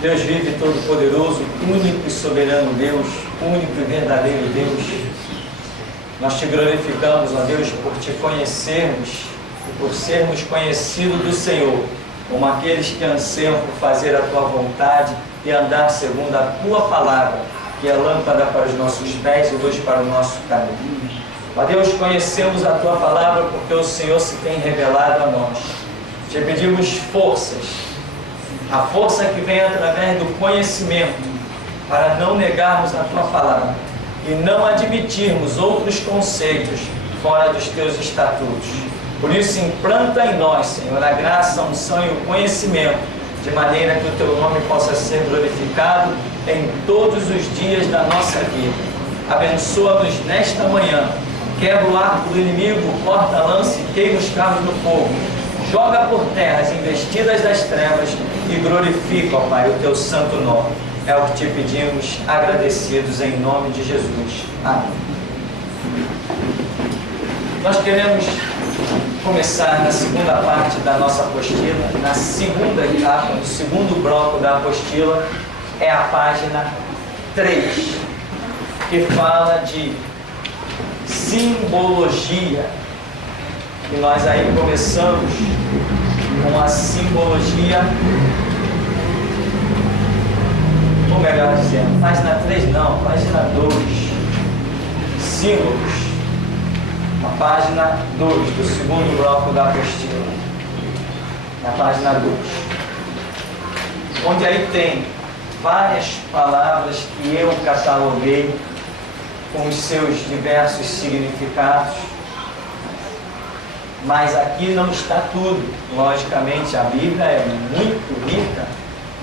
Deus vive, todo-poderoso, único e soberano Deus, único e verdadeiro Deus. Nós te glorificamos, ó Deus, por te conhecermos e por sermos conhecidos do Senhor, como aqueles que anseiam por fazer a tua vontade e andar segundo a tua palavra, que é lâmpada para os nossos pés e luz para o nosso caminho. Ó Deus, conhecemos a tua palavra porque o Senhor se tem revelado a nós. Te pedimos forças, a força que vem através do conhecimento, para não negarmos a tua palavra e não admitirmos outros conceitos fora dos teus estatutos. Por isso, implanta em nós, Senhor, a graça, a unção e o conhecimento, de maneira que o teu nome possa ser glorificado em todos os dias da nossa vida. Abençoa-nos nesta manhã. Quebra o arco do inimigo, corta a lança e queima os carros no fogo. Joga por terra as investidas das trevas e glorifica, ó Pai, o teu santo nome. É o que te pedimos, agradecidos em nome de Jesus. Amém. Nós queremos começar na segunda parte da nossa apostila, na segunda etapa, no segundo bloco da apostila, é a página 3, que fala de simbologia. E nós aí começamos com a simbologia, ou melhor dizendo, página 3 não, página 2, símbolos, a página 2 do segundo bloco da apostila, na página 2, onde aí tem várias palavras que eu cataloguei com os seus diversos significados. Mas aqui não está tudo. Logicamente, a Bíblia é muito rica,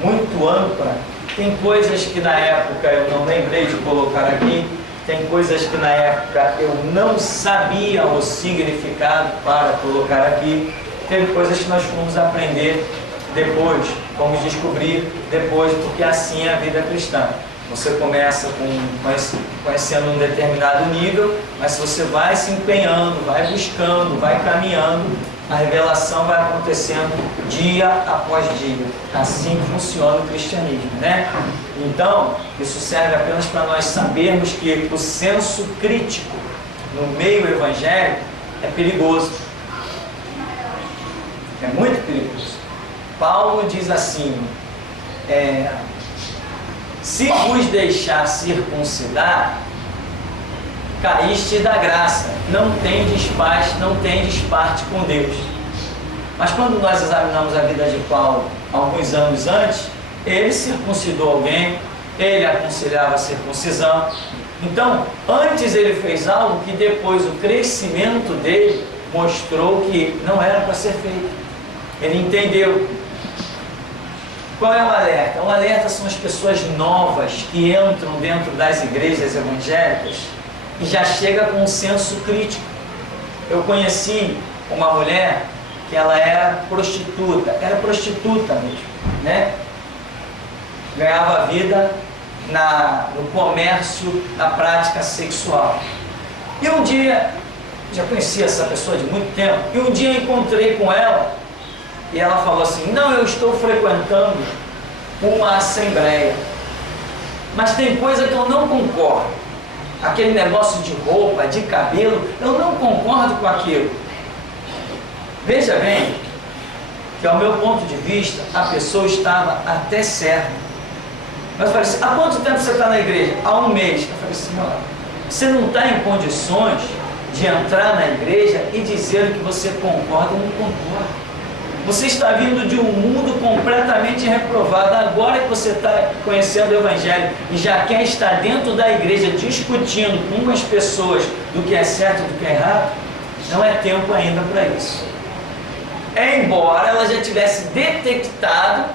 muito ampla. Tem coisas que na época eu não lembrei de colocar aqui, tem coisas que na época eu não sabia o significado para colocar aqui, tem coisas que nós fomos aprender depois, vamos descobrir depois, porque assim é a vida cristã. Você começa conhecendo um determinado nível, mas se você vai se empenhando, vai buscando, vai caminhando, a revelação vai acontecendo dia após dia. Assim funciona o cristianismo, né? Então, isso serve apenas para nós sabermos que o senso crítico no meio evangélico é perigoso. É muito perigoso. Paulo diz assim, se vos deixar circuncidar, caíste da graça, não tendes paz, não tendes parte com Deus. Mas quando nós examinamos a vida de Paulo, alguns anos antes, ele circuncidou alguém, ele aconselhava a circuncisão. Então, antes ele fez algo que depois o crescimento dele mostrou que não era para ser feito. Ele entendeu. Qual é o alerta? O alerta são as pessoas novas que entram dentro das igrejas evangélicas e já chega com um senso crítico. Eu conheci uma mulher que ela era prostituta mesmo, né? Ganhava vida no comércio, na prática sexual. E um dia, já conhecia essa pessoa de muito tempo, e um dia encontrei com ela, e ela falou assim, não, eu estou frequentando uma assembleia, mas tem coisa que eu não concordo. Aquele negócio de roupa, de cabelo, eu não concordo com aquilo. Veja bem, que ao meu ponto de vista, a pessoa estava até certa. Mas eu falei assim, há quanto tempo você está na igreja? Há um mês. Eu falei assim, olha, você não está em condições de entrar na igreja e dizer que você concorda ou não concorda. Você está vindo de um mundo completamente reprovado. Agora que você está conhecendo o Evangelho e já quer estar dentro da igreja discutindo com as pessoas do que é certo e do que é errado, não é tempo ainda para isso. Embora ela já tivesse detectado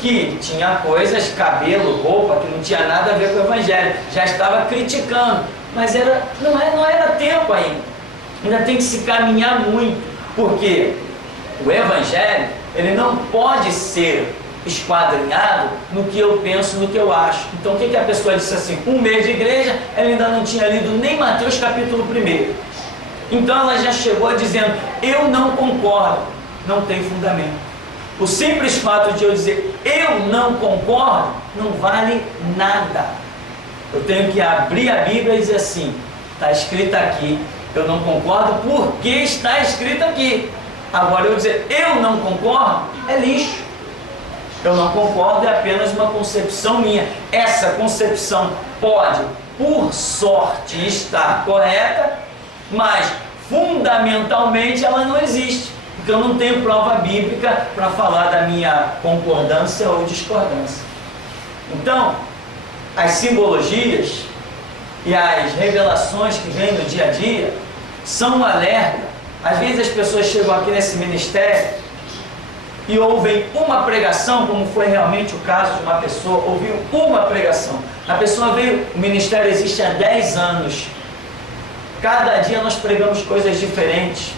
que tinha coisas, cabelo, roupa, que não tinha nada a ver com o Evangelho, já estava criticando, mas não era tempo ainda tem que se caminhar muito, porque o Evangelho, ele não pode ser esquadrinhado no que eu penso, no que eu acho. Então o que a pessoa disse assim, um mês de igreja, ela ainda não tinha lido nem Mateus capítulo 1. Então ela já chegou dizendo, eu não concordo, não tem fundamento. O simples fato de eu dizer eu não concordo não vale nada. Eu tenho que abrir a Bíblia e dizer assim, está escrito aqui, eu não concordo porque está escrito aqui. Agora eu dizer eu não concordo é lixo. Eu não concordo é apenas uma concepção minha. Essa concepção pode, por sorte, estar correta, mas fundamentalmente ela não existe, porque eu não tenho prova bíblica para falar da minha concordância ou discordância. Então, as simbologias e as revelações que vêm no dia a dia são um alerta. Às vezes as pessoas chegam aqui nesse ministério e ouvem uma pregação, como foi realmente o caso de uma pessoa, ouviu uma pregação. A pessoa veio, o ministério existe há 10 anos. Cada dia nós pregamos coisas diferentes.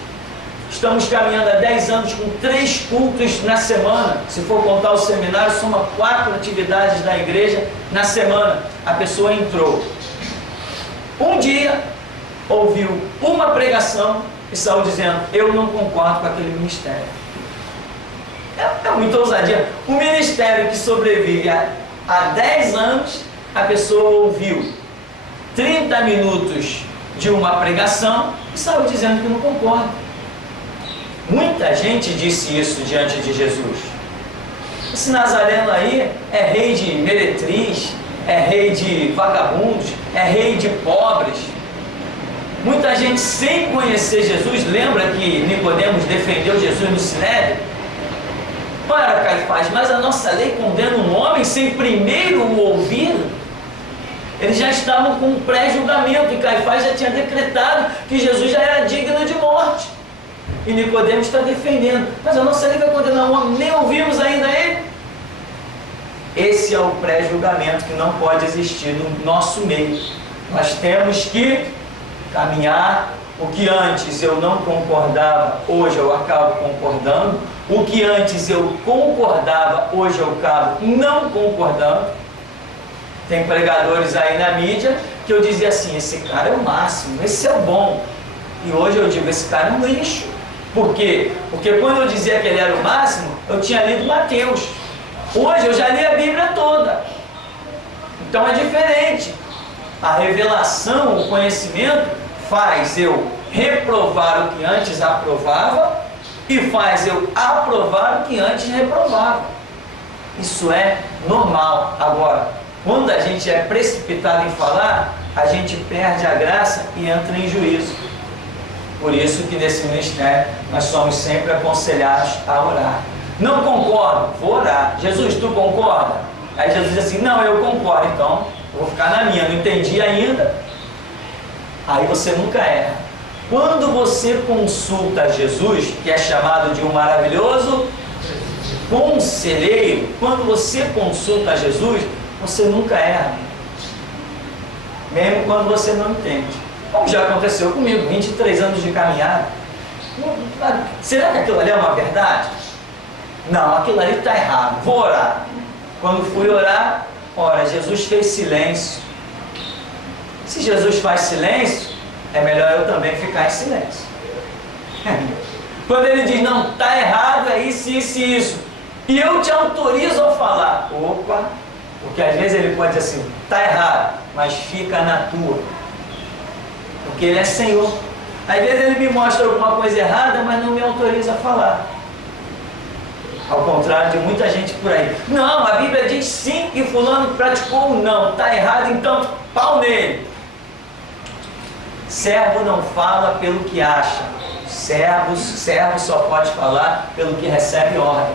Estamos caminhando há 10 anos com 3 cultos na semana. Se for contar o seminário, soma 4 atividades da igreja na semana. A pessoa entrou. Um dia, ouviu uma pregação e saiu dizendo, eu não concordo com aquele ministério. É muita ousadia. O ministério que sobrevive há 10 anos, a pessoa ouviu 30 minutos de uma pregação e saiu dizendo que não concorda. Muita gente disse isso diante de Jesus. Esse Nazareno aí é rei de meretriz, é rei de vagabundos, é rei de pobres. Muita gente sem conhecer Jesus, lembra que Nicodemos defendeu Jesus no Sinédrio? Para Caifás, mas a nossa lei condena um homem sem primeiro o ouvir. Eles já estavam com um pré-julgamento e Caifás já tinha decretado que Jesus já era digno de morte. E Nicodemos está defendendo, mas a nossa lei vai condenar um homem, nem ouvimos ainda ele. Esse é o pré-julgamento que não pode existir no nosso meio. Nós temos que caminhar. O que antes eu não concordava, hoje eu acabo concordando. O que antes eu concordava, hoje eu acabo não concordando. Tem pregadores aí na mídia que eu dizia assim, esse cara é o máximo, esse é o bom. E hoje eu digo, esse cara é um lixo. Por quê? Porque quando eu dizia que ele era o máximo, eu tinha lido Mateus. Hoje eu já li a Bíblia toda. Então é diferente. A revelação, o conhecimento faz eu reprovar o que antes aprovava e faz eu aprovar o que antes reprovava. Isso é normal. Agora, quando a gente é precipitado em falar, a gente perde a graça e entra em juízo. Por isso que nesse ministério nós somos sempre aconselhados a orar. Não concordo, vou orar. Jesus, tu concorda? Aí Jesus diz assim, não, eu concordo, então eu vou ficar na minha, não entendi ainda. Aí você nunca erra. Quando você consulta Jesus, que é chamado de um maravilhoso conselheiro, quando você consulta Jesus, você nunca erra. Mesmo quando você não entende. Como já aconteceu comigo, 23 anos de caminhada. Será que aquilo ali é uma verdade? Não, aquilo ali está errado, vou orar. Quando fui orar, ora, Jesus fez silêncio. Se Jesus faz silêncio, é melhor eu também ficar em silêncio. Quando ele diz, não, está errado, é isso, isso e isso, e eu te autorizo a falar, opa, porque às vezes ele pode dizer assim, está errado, mas fica na tua, porque ele é Senhor. Às vezes ele me mostra alguma coisa errada, mas não me autoriza a falar. Ao contrário de muita gente por aí. Não, a Bíblia diz sim e fulano praticou o não. Está errado, então pau nele. Servo não fala pelo que acha. Servo só pode falar pelo que recebe ordem.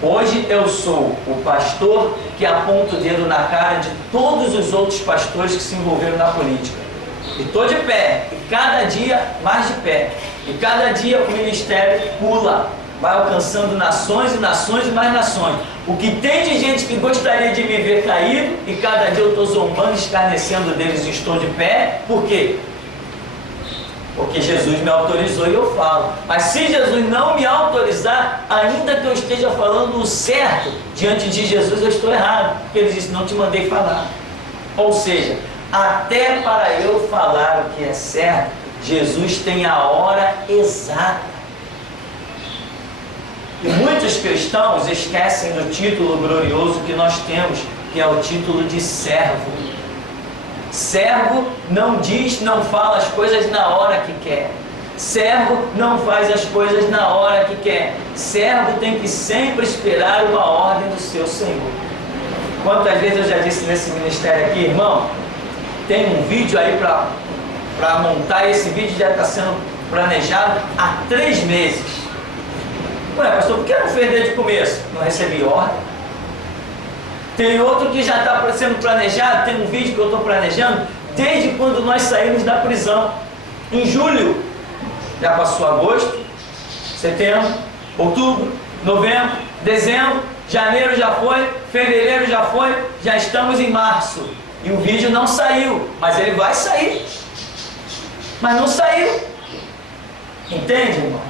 Hoje eu sou o pastor que aponta o dedo na cara de todos os outros pastores que se envolveram na política. E estou de pé, e cada dia mais de pé. E cada dia o ministério pula, vai alcançando nações e nações e mais nações. O que tem de gente que gostaria de me ver caído, e cada dia eu estou zombando, escarnecendo deles e estou de pé. Por quê? Porque Jesus me autorizou e eu falo. Mas se Jesus não me autorizar, ainda que eu esteja falando o certo, diante de Jesus eu estou errado. Porque ele disse, não te mandei falar. Ou seja, até para eu falar o que é certo, Jesus tem a hora exata. E muitos cristãos esquecem do título glorioso que nós temos, que é o título de servo. Servo não diz, não fala as coisas na hora que quer. Servo não faz as coisas na hora que quer. Servo tem que sempre esperar uma ordem do seu Senhor. Quantas vezes eu já disse nesse ministério aqui, irmão, tem um vídeo aí para montar, esse vídeo já está sendo planejado há 3 meses. Ué, pastor, por que não fez desde o começo? Não recebi ordem. Tem outro que já está sendo planejado, tem um vídeo que eu estou planejando desde quando nós saímos da prisão, em julho. Já passou agosto, setembro, outubro, novembro, dezembro, janeiro já foi, fevereiro já foi, já estamos em março. E o vídeo não saiu, mas ele vai sair. Mas não saiu. Entende, irmão?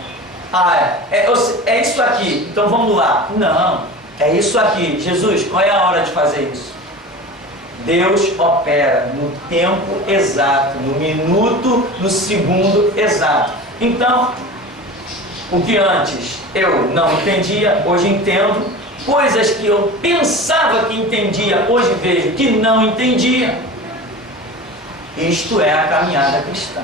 É isso aqui, então vamos lá. Não, é isso aqui. Jesus, qual é a hora de fazer isso? Deus opera no tempo exato, no minuto, no segundo exato. Então, o que antes eu não entendia, hoje entendo. Coisas que eu pensava que entendia, hoje vejo que não entendia. Isto é a caminhada cristã.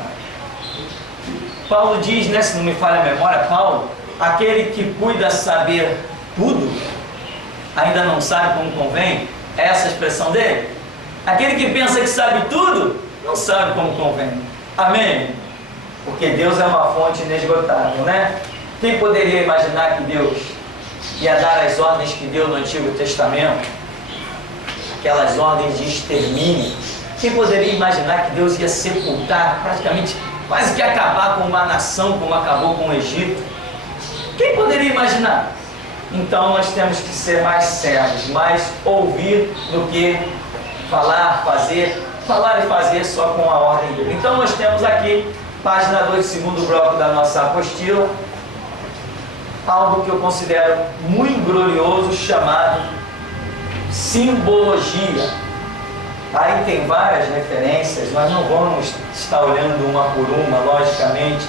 Paulo diz, né, se não me falha a memória, Paulo, aquele que cuida saber tudo, ainda não sabe como convém. É essa a expressão dele? Aquele que pensa que sabe tudo, não sabe como convém. Amém? Porque Deus é uma fonte inesgotável, né? Quem poderia imaginar que Deus ia dar as ordens que deu no Antigo Testamento? Aquelas ordens de extermínio. Quem poderia imaginar que Deus ia sepultar, praticamente, quase que acabar com uma nação como acabou com o Egito? Quem poderia imaginar? Então nós temos que ser mais servos, mais ouvir do que falar, fazer, falar e fazer só com a ordem dele. Então nós temos aqui, página 2, segundo bloco da nossa apostila, algo que eu considero muito glorioso, chamado simbologia. Aí tem várias referências, nós não vamos estar olhando uma por uma, logicamente.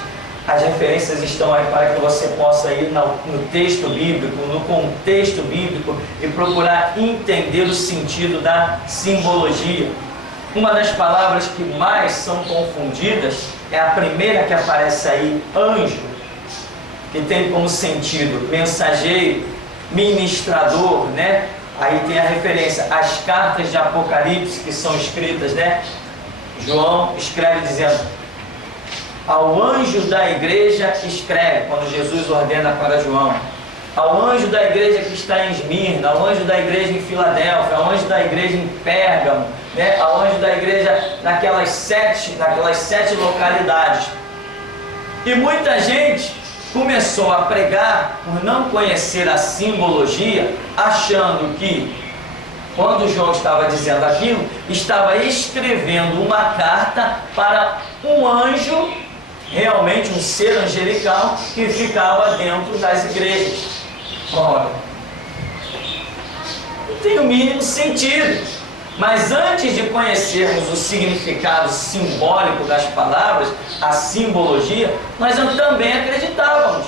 As referências estão aí para que você possa ir no texto bíblico, no contexto bíblico e procurar entender o sentido da simbologia. Uma das palavras que mais são confundidas é a primeira que aparece aí, anjo, que tem como sentido mensageiro, ministrador, né? Aí tem a referência às cartas de Apocalipse que são escritas, né? João escreve dizendo: ao anjo da igreja escreve, quando Jesus ordena para João. Ao anjo da igreja que está em Esmirna, ao anjo da igreja em Filadélfia, ao anjo da igreja em Pérgamo, né? Ao anjo da igreja naquelas sete localidades. E muita gente começou a pregar por não conhecer a simbologia, achando que, quando João estava dizendo aquilo, estava escrevendo uma carta para um anjo, realmente um ser angelical, que ficava dentro das igrejas. Ora, não tem o mínimo sentido. Mas antes de conhecermos o significado simbólico das palavras, a simbologia, nós também acreditávamos.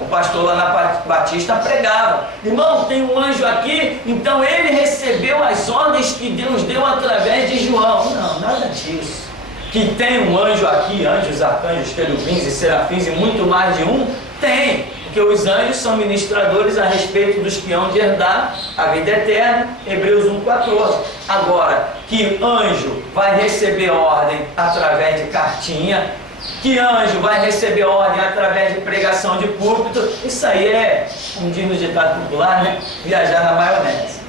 O pastor lá na Batista pregava: irmão, tem um anjo aqui, então ele recebeu as ordens que Deus deu através de João. Não, nada disso. Que tem um anjo aqui, anjos, arcanjos, querubins e serafins e muito mais de um? Tem. Porque os anjos são ministradores a respeito dos que hão de herdar a vida eterna, Hebreus 1,14. Agora, que anjo vai receber ordem através de cartinha, que anjo vai receber ordem através de pregação de púlpito, isso aí é, como diz no ditado popular, né? Viajar na maionese.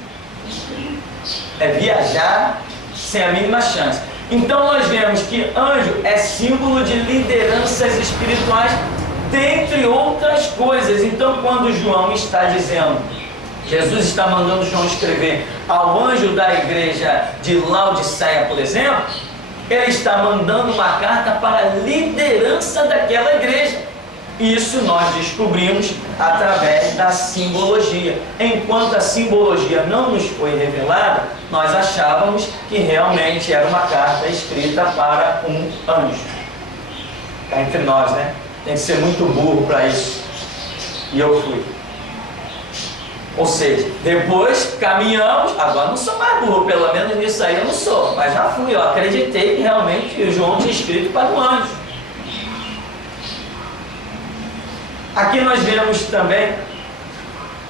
É viajar sem a mínima chance. Então nós vemos que anjo é símbolo de lideranças espirituais, dentre outras coisas. Então, quando João está dizendo, Jesus está mandando João escrever ao anjo da igreja de Laodiceia, por exemplo, ele está mandando uma carta para a liderança daquela igreja. Isso nós descobrimos através da simbologia. Enquanto a simbologia não nos foi revelada, nós achávamos que realmente era uma carta escrita para um anjo. Está entre nós, né? Tem que ser muito burro para isso. E eu fui. Ou seja, depois caminhamos, agora não sou mais burro, pelo menos nisso aí eu não sou, mas já fui, eu acreditei que realmente o João tinha escrito para o anjo. Aqui nós vemos também,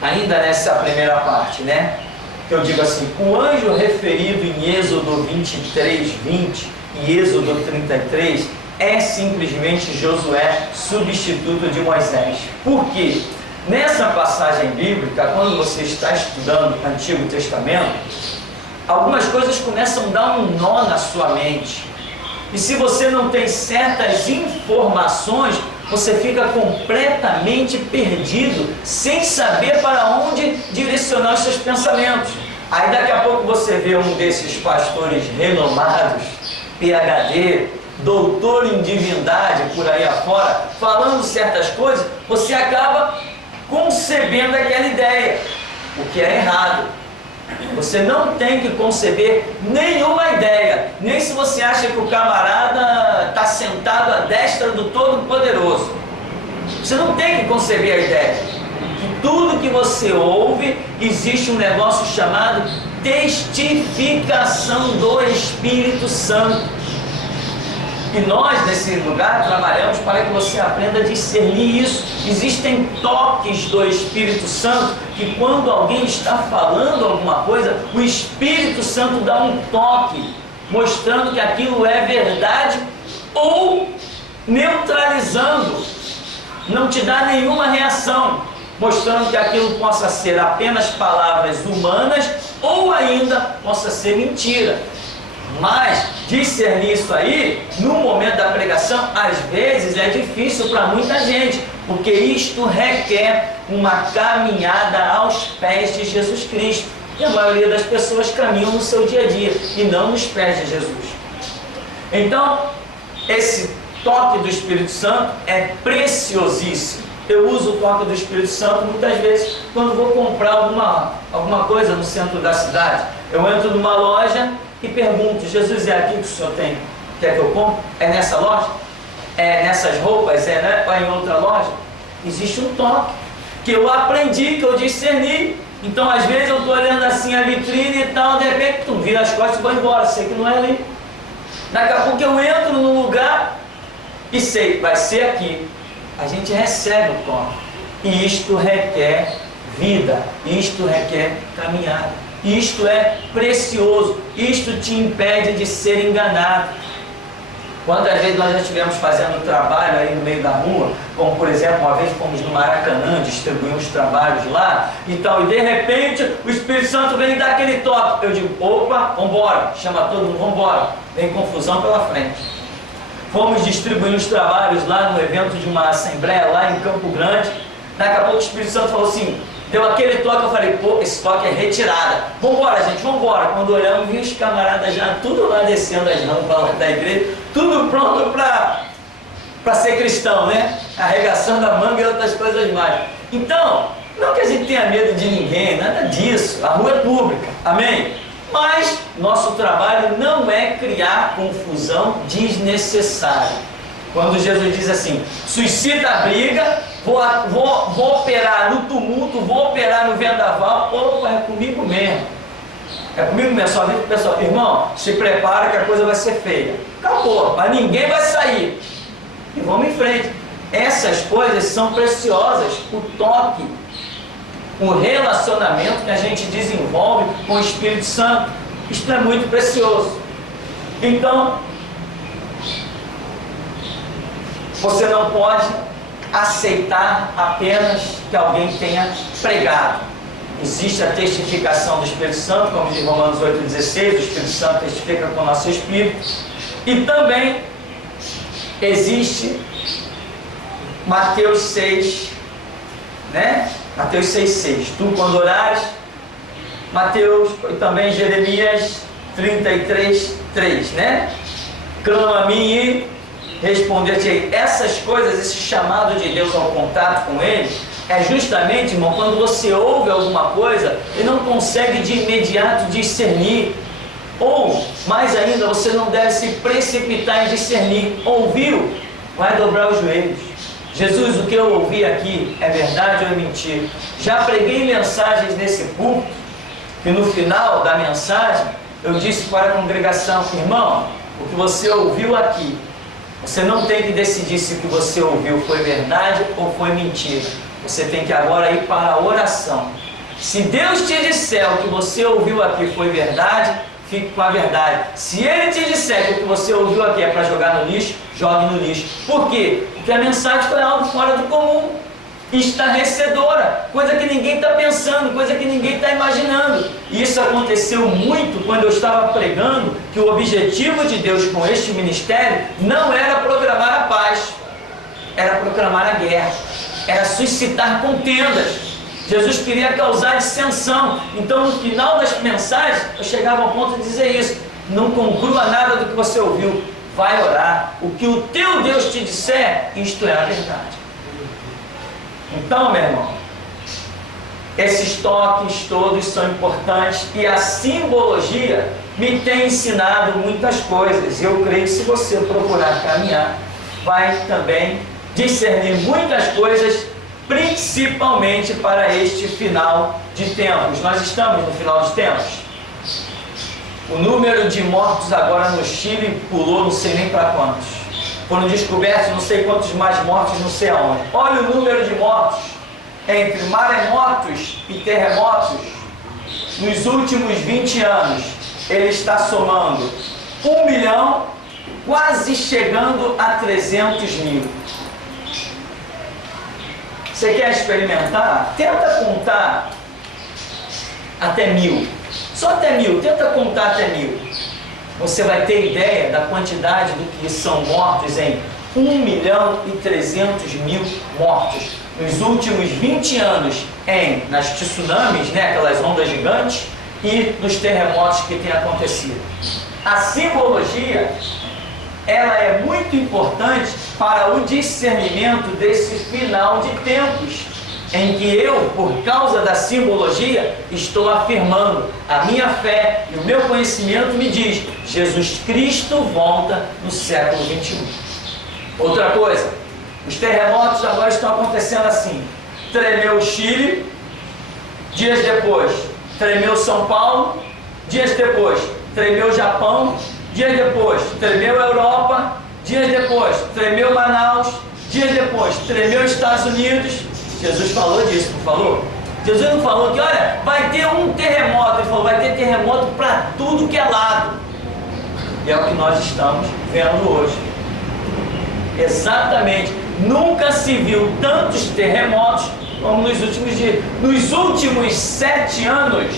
ainda nessa primeira parte, né? Que eu digo assim, o anjo referido em Êxodo 23, 20 e Êxodo 33 é simplesmente Josué, substituto de Moisés. Por quê? Nessa passagem bíblica, quando você está estudando o Antigo Testamento, algumas coisas começam a dar um nó na sua mente. E se você não tem certas informações, você fica completamente perdido, sem saber para onde direcionar os seus pensamentos. Aí daqui a pouco você vê um desses pastores renomados, PhD, doutor em divindade por aí afora, falando certas coisas, você acaba concebendo aquela ideia, o que é errado. Você não tem que conceber nenhuma ideia, nem se você acha que o camarada está sentado à destra do Todo-Poderoso. Você não tem que conceber a ideia. Que tudo que você ouve, existe um negócio chamado testificação do Espírito Santo. E nós, nesse lugar, trabalhamos para que você aprenda a discernir isso. Existem toques do Espírito Santo, que quando alguém está falando alguma coisa, o Espírito Santo dá um toque, mostrando que aquilo é verdade, ou neutralizando, não te dá nenhuma reação, mostrando que aquilo possa ser apenas palavras humanas, ou ainda possa ser mentira. Mas discernir isso aí, no momento da pregação, às vezes é difícil para muita gente, porque isto requer uma caminhada aos pés de Jesus Cristo. E a maioria das pessoas caminham no seu dia a dia e não nos pés de Jesus. Então, esse toque do Espírito Santo é preciosíssimo. Eu uso o toque do Espírito Santo muitas vezes quando vou comprar alguma coisa no centro da cidade. Eu entro numa loja e pergunto: Jesus, é aqui que o senhor quer que eu compre? É nessa loja? É nessas roupas? Ou é em outra loja? Existe um toque que eu aprendi, que eu discerni. Então às vezes eu estou olhando assim a vitrine e tal, de repente tu vira as costas e vai embora, sei que não é ali. Daqui a pouco eu entro num lugar e sei, vai ser aqui. A gente recebe o toque. E isto requer vida, isto requer caminhada. Isto é precioso, isto te impede de ser enganado. Quantas vezes nós já estivemos fazendo trabalho aí no meio da rua, como por exemplo, uma vez fomos no Maracanã, distribuímos trabalhos lá e tal, e de repente o Espírito Santo vem e dá aquele toque. Eu digo: opa, vambora, chama todo mundo, vambora, tem confusão pela frente. Fomos distribuir os trabalhos lá no evento de uma assembleia lá em Campo Grande. Daqui a pouco o Espírito Santo falou assim, deu aquele toque, eu falei: pô, esse toque é retirada. Vambora, gente, vambora. Quando olhamos, vi os camaradas já tudo lá descendo as rampas da igreja, tudo pronto para ser cristão, né? Arregaçando a manga e outras coisas mais. Então, não que a gente tenha medo de ninguém, nada disso. A rua é pública, amém? Mas nosso trabalho não é criar confusão desnecessária. Quando Jesus diz assim: suscita a briga, vou operar no tumulto, vou operar no vendaval, opa, é comigo mesmo. É comigo mesmo, só digo pro pessoal: irmão, se prepara que a coisa vai ser feia. Acabou, mas ninguém vai sair. E vamos em frente. Essas coisas são preciosas. O toque, o relacionamento que a gente desenvolve com o Espírito Santo, isto é muito precioso. Então, você não pode aceitar apenas que alguém tenha pregado. Existe a testificação do Espírito Santo, como diz Romanos 8,16, o Espírito Santo testifica com o nosso espírito. E também existe Mateus 6, né? Mateus 6,6. Tu quando orares, Mateus, e também Jeremias 33,3, né? Clama a mim e responder-te. Essas coisas, esse chamado de Deus ao contato com Ele, é justamente, irmão, quando você ouve alguma coisa e não consegue de imediato discernir. Ou, mais ainda, você não deve se precipitar em discernir. Ouviu? Vai dobrar os joelhos. Jesus, o que eu ouvi aqui é verdade ou é mentira? Já preguei mensagens nesse púlpito, que no final da mensagem eu disse para a congregação: irmão, o que você ouviu aqui, você não tem que decidir se o que você ouviu foi verdade ou foi mentira. Você tem que agora ir para a oração. Se Deus te disser o que você ouviu aqui foi verdade, fique com a verdade. Se Ele te disser que o que você ouviu aqui é para jogar no lixo, jogue no lixo. Por quê? Porque a mensagem foi algo fora do comum, estarrecedora, coisa que ninguém está pensando, coisa que ninguém está imaginando. E isso aconteceu muito quando eu estava pregando que o objetivo de Deus com este ministério não era proclamar a paz, era proclamar a guerra, era suscitar contendas. Jesus queria causar dissensão. Então, no final das mensagens, eu chegava ao ponto de dizer isso: não conclua nada do que você ouviu, vai orar. O que o teu Deus te disser, isto é a verdade. Então, meu irmão, esses toques todos são importantes e a simbologia me tem ensinado muitas coisas. Eu creio que se você procurar caminhar, vai também discernir muitas coisas, principalmente para este final de tempos. Nós estamos no final de tempos. O número de mortos agora no Chile pulou não sei nem para quantos. Foram descobertos não sei quantos mais mortos, não sei aonde. Olha o número de mortos entre maremotos e terremotos. Nos últimos 20 anos, ele está somando 1 milhão, quase chegando a 300 mil. Você quer experimentar? Tenta contar até 1000. Só até 1000, tenta contar até 1000. Você vai ter ideia da quantidade do que são mortos em 1 milhão e 300 mil mortos. Nos últimos 20 anos, nas tsunamis, aquelas ondas gigantes, e nos terremotos que têm acontecido. A simbologia, ela é muito importante para o discernimento desse final de tempos, em que eu, por causa da simbologia, estou afirmando a minha fé e o meu conhecimento me diz: Jesus Cristo volta no século 21. Outra coisa, os terremotos agora estão acontecendo assim: tremeu o Chile, dias depois tremeu São Paulo, dias depois tremeu o Japão, dias depois tremeu a Europa, dias depois tremeu Manaus, dias depois tremeu os Estados Unidos. Jesus falou disso, não falou? Jesus não falou que, olha, vai ter um terremoto. Ele falou, vai ter terremoto para tudo que é lado. E é o que nós estamos vendo hoje. Exatamente. Nunca se viu tantos terremotos como nos últimos dias. Nos últimos 7 anos,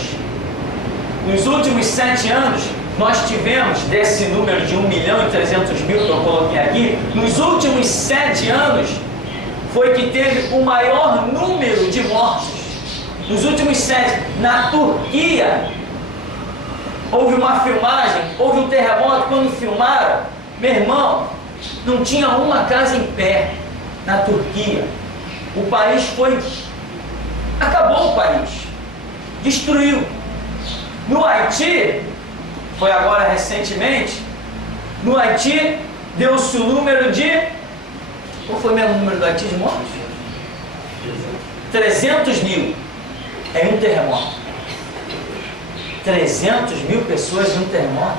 nós tivemos, desse número de 1 milhão e 300 mil que eu coloquei aqui, nos últimos 7 anos, foi que teve o maior número de mortos. Nos últimos 7, na Turquia, houve uma filmagem, houve um terremoto. Quando filmaram, meu irmão, não tinha uma casa em pé na Turquia. O país acabou o país, destruiu. No Haiti, foi agora recentemente, no Haiti, deu-se o número de... Qual foi o mesmo número do Haiti de mortos? 300 mil em um terremoto. 300 mil pessoas em um terremoto.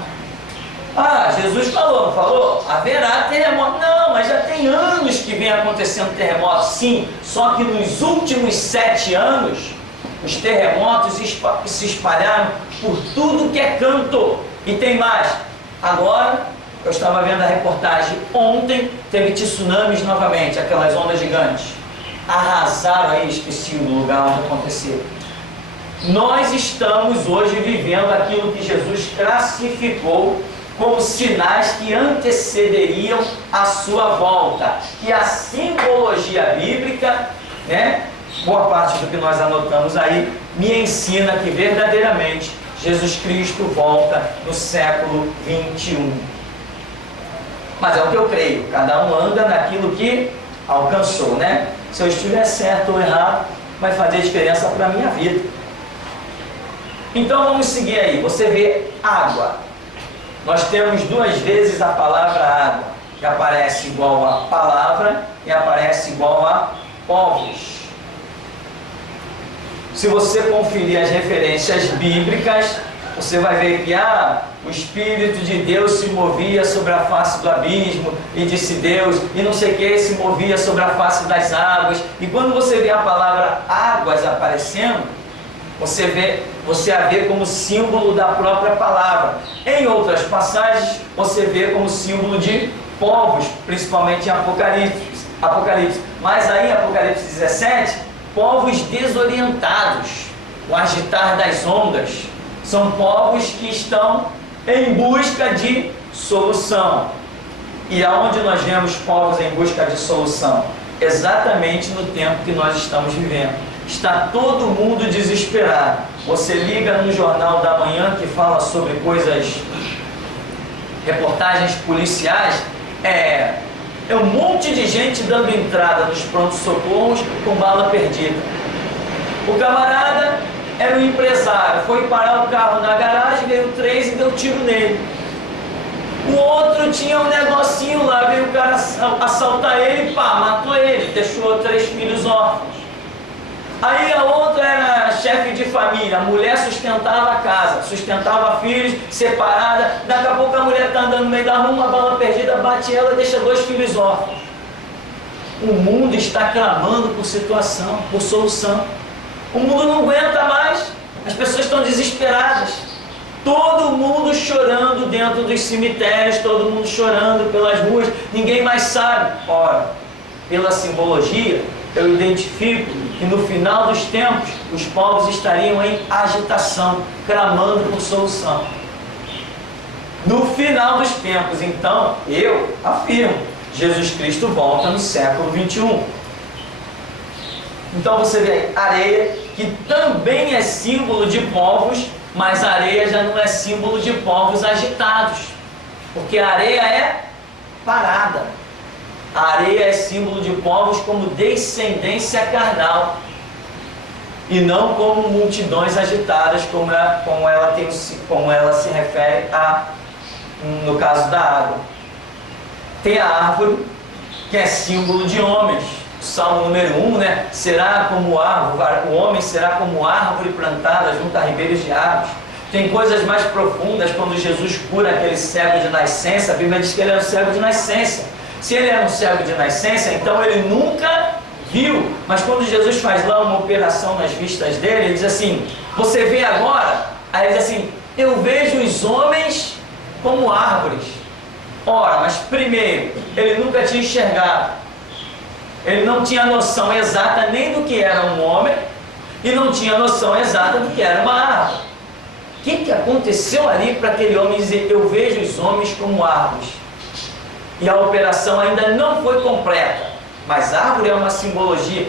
Ah, Jesus falou, não falou? Haverá terremoto. Não, mas já tem anos que vem acontecendo terremoto. Sim, só que nos últimos 7 anos, os terremotos se espalharam por tudo que é canto. E tem mais. Agora, eu estava vendo a reportagem ontem, teve tsunamis novamente, aquelas ondas gigantes. Arrasaram aí, esqueci o lugar onde aconteceu. Nós estamos hoje vivendo aquilo que Jesus classificou como sinais que antecederiam a sua volta. E a simbologia bíblica, boa parte do que nós anotamos aí, me ensina que verdadeiramente Jesus Cristo volta no século 21. Mas é o que eu creio, cada um anda naquilo que alcançou, Se eu estiver certo ou errado, vai fazer diferença para a minha vida. Então vamos seguir aí, você vê água. Nós temos 2 vezes a palavra água. e aparece igual a palavra e aparece igual a povos. Se você conferir as referências bíblicas, você vai ver que o Espírito de Deus se movia sobre a face do abismo, e disse Deus, e não sei o que, se movia sobre a face das águas. E quando você vê a palavra águas aparecendo, você a vê como símbolo da própria palavra. Em outras passagens, você vê como símbolo de povos, principalmente em Apocalipse. Mas aí em Apocalipse 17, povos desorientados, o agitar das ondas. São povos que estão em busca de solução. E aonde nós vemos povos em busca de solução? Exatamente no tempo que nós estamos vivendo. Está todo mundo desesperado. Você liga no Jornal da Manhã que fala sobre reportagens policiais, é um monte de gente dando entrada nos prontos-socorros com bala perdida. O camarada era um empresário, foi parar o carro na garagem, veio 3 e deu tiro nele. O outro tinha um negocinho lá, veio o cara assaltar ele, matou ele, deixou 3 filhos órfãos. Aí a outra era chefe de família, a mulher sustentava a casa, sustentava filhos, separada. Daqui a pouco a mulher está andando no meio da rua, uma bala perdida, bate ela e deixa 2 filhos órfãos. O mundo está clamando por situação, por solução. O mundo não aguenta mais, as pessoas estão desesperadas. Todo mundo chorando dentro dos cemitérios, todo mundo chorando pelas ruas, ninguém mais sabe. Ora, pela simbologia, eu identifico que no final dos tempos, os povos estariam em agitação, clamando por solução. No final dos tempos, então, eu afirmo, Jesus Cristo volta no século 21. Então você vê aí, areia, que também é símbolo de povos, mas a areia já não é símbolo de povos agitados, porque a areia é parada. A areia é símbolo de povos como descendência carnal, e não como multidões agitadas, como ela se refere no caso da água. Tem a árvore, que é símbolo de homens. Salmo número 1, né? Será como árvore, o homem será como árvore plantada junto a ribeiros de águas. Tem coisas mais profundas, quando Jesus cura aquele cego de nascença, a Bíblia diz que ele era um cego de nascença. Se ele era um cego de nascença, então ele nunca viu. Mas quando Jesus faz lá uma operação nas vistas dele, ele diz assim, você vê agora? Aí ele diz assim, eu vejo os homens como árvores. Ora, mas primeiro, ele nunca tinha enxergado. Ele não tinha noção exata nem do que era um homem e não tinha noção exata do que era uma árvore. O que aconteceu ali para aquele homem dizer, eu vejo os homens como árvores? E a operação ainda não foi completa, mas árvore é uma simbologia.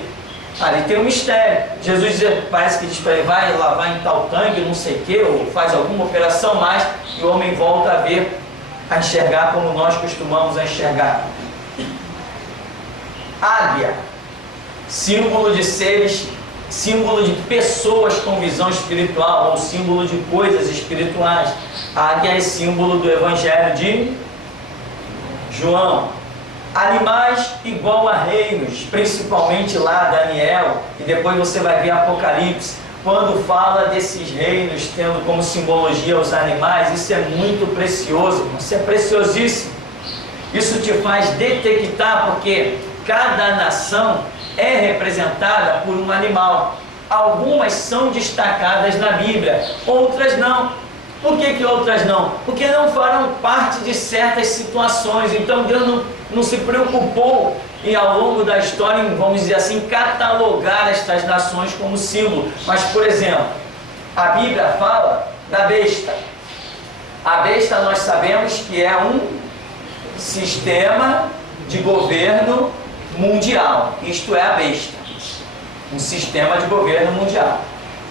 Ali tem um mistério. Jesus parece que diz para ele, vai lavar em tal tanque, não sei o que, ou faz alguma operação mais, e o homem volta a ver, a enxergar como nós costumamos a enxergar. Águia, símbolo de seres, símbolo de pessoas com visão espiritual, ou símbolo de coisas espirituais. Águia é símbolo do Evangelho de João. Animais igual a reinos, principalmente lá Daniel, e depois você vai ver Apocalipse, quando fala desses reinos tendo como simbologia os animais. Isso é muito precioso, isso é preciosíssimo. Isso te faz detectar, porque cada nação é representada por um animal. Algumas são destacadas na Bíblia, outras não. Por que outras não? Porque não farão parte de certas situações. Então Deus não se preocupou em, ao longo da história, vamos dizer assim, catalogar estas nações como símbolo. Mas, por exemplo, a Bíblia fala da besta. A besta nós sabemos que é um sistema de governo mundial. Isto é a besta. Um sistema de governo mundial.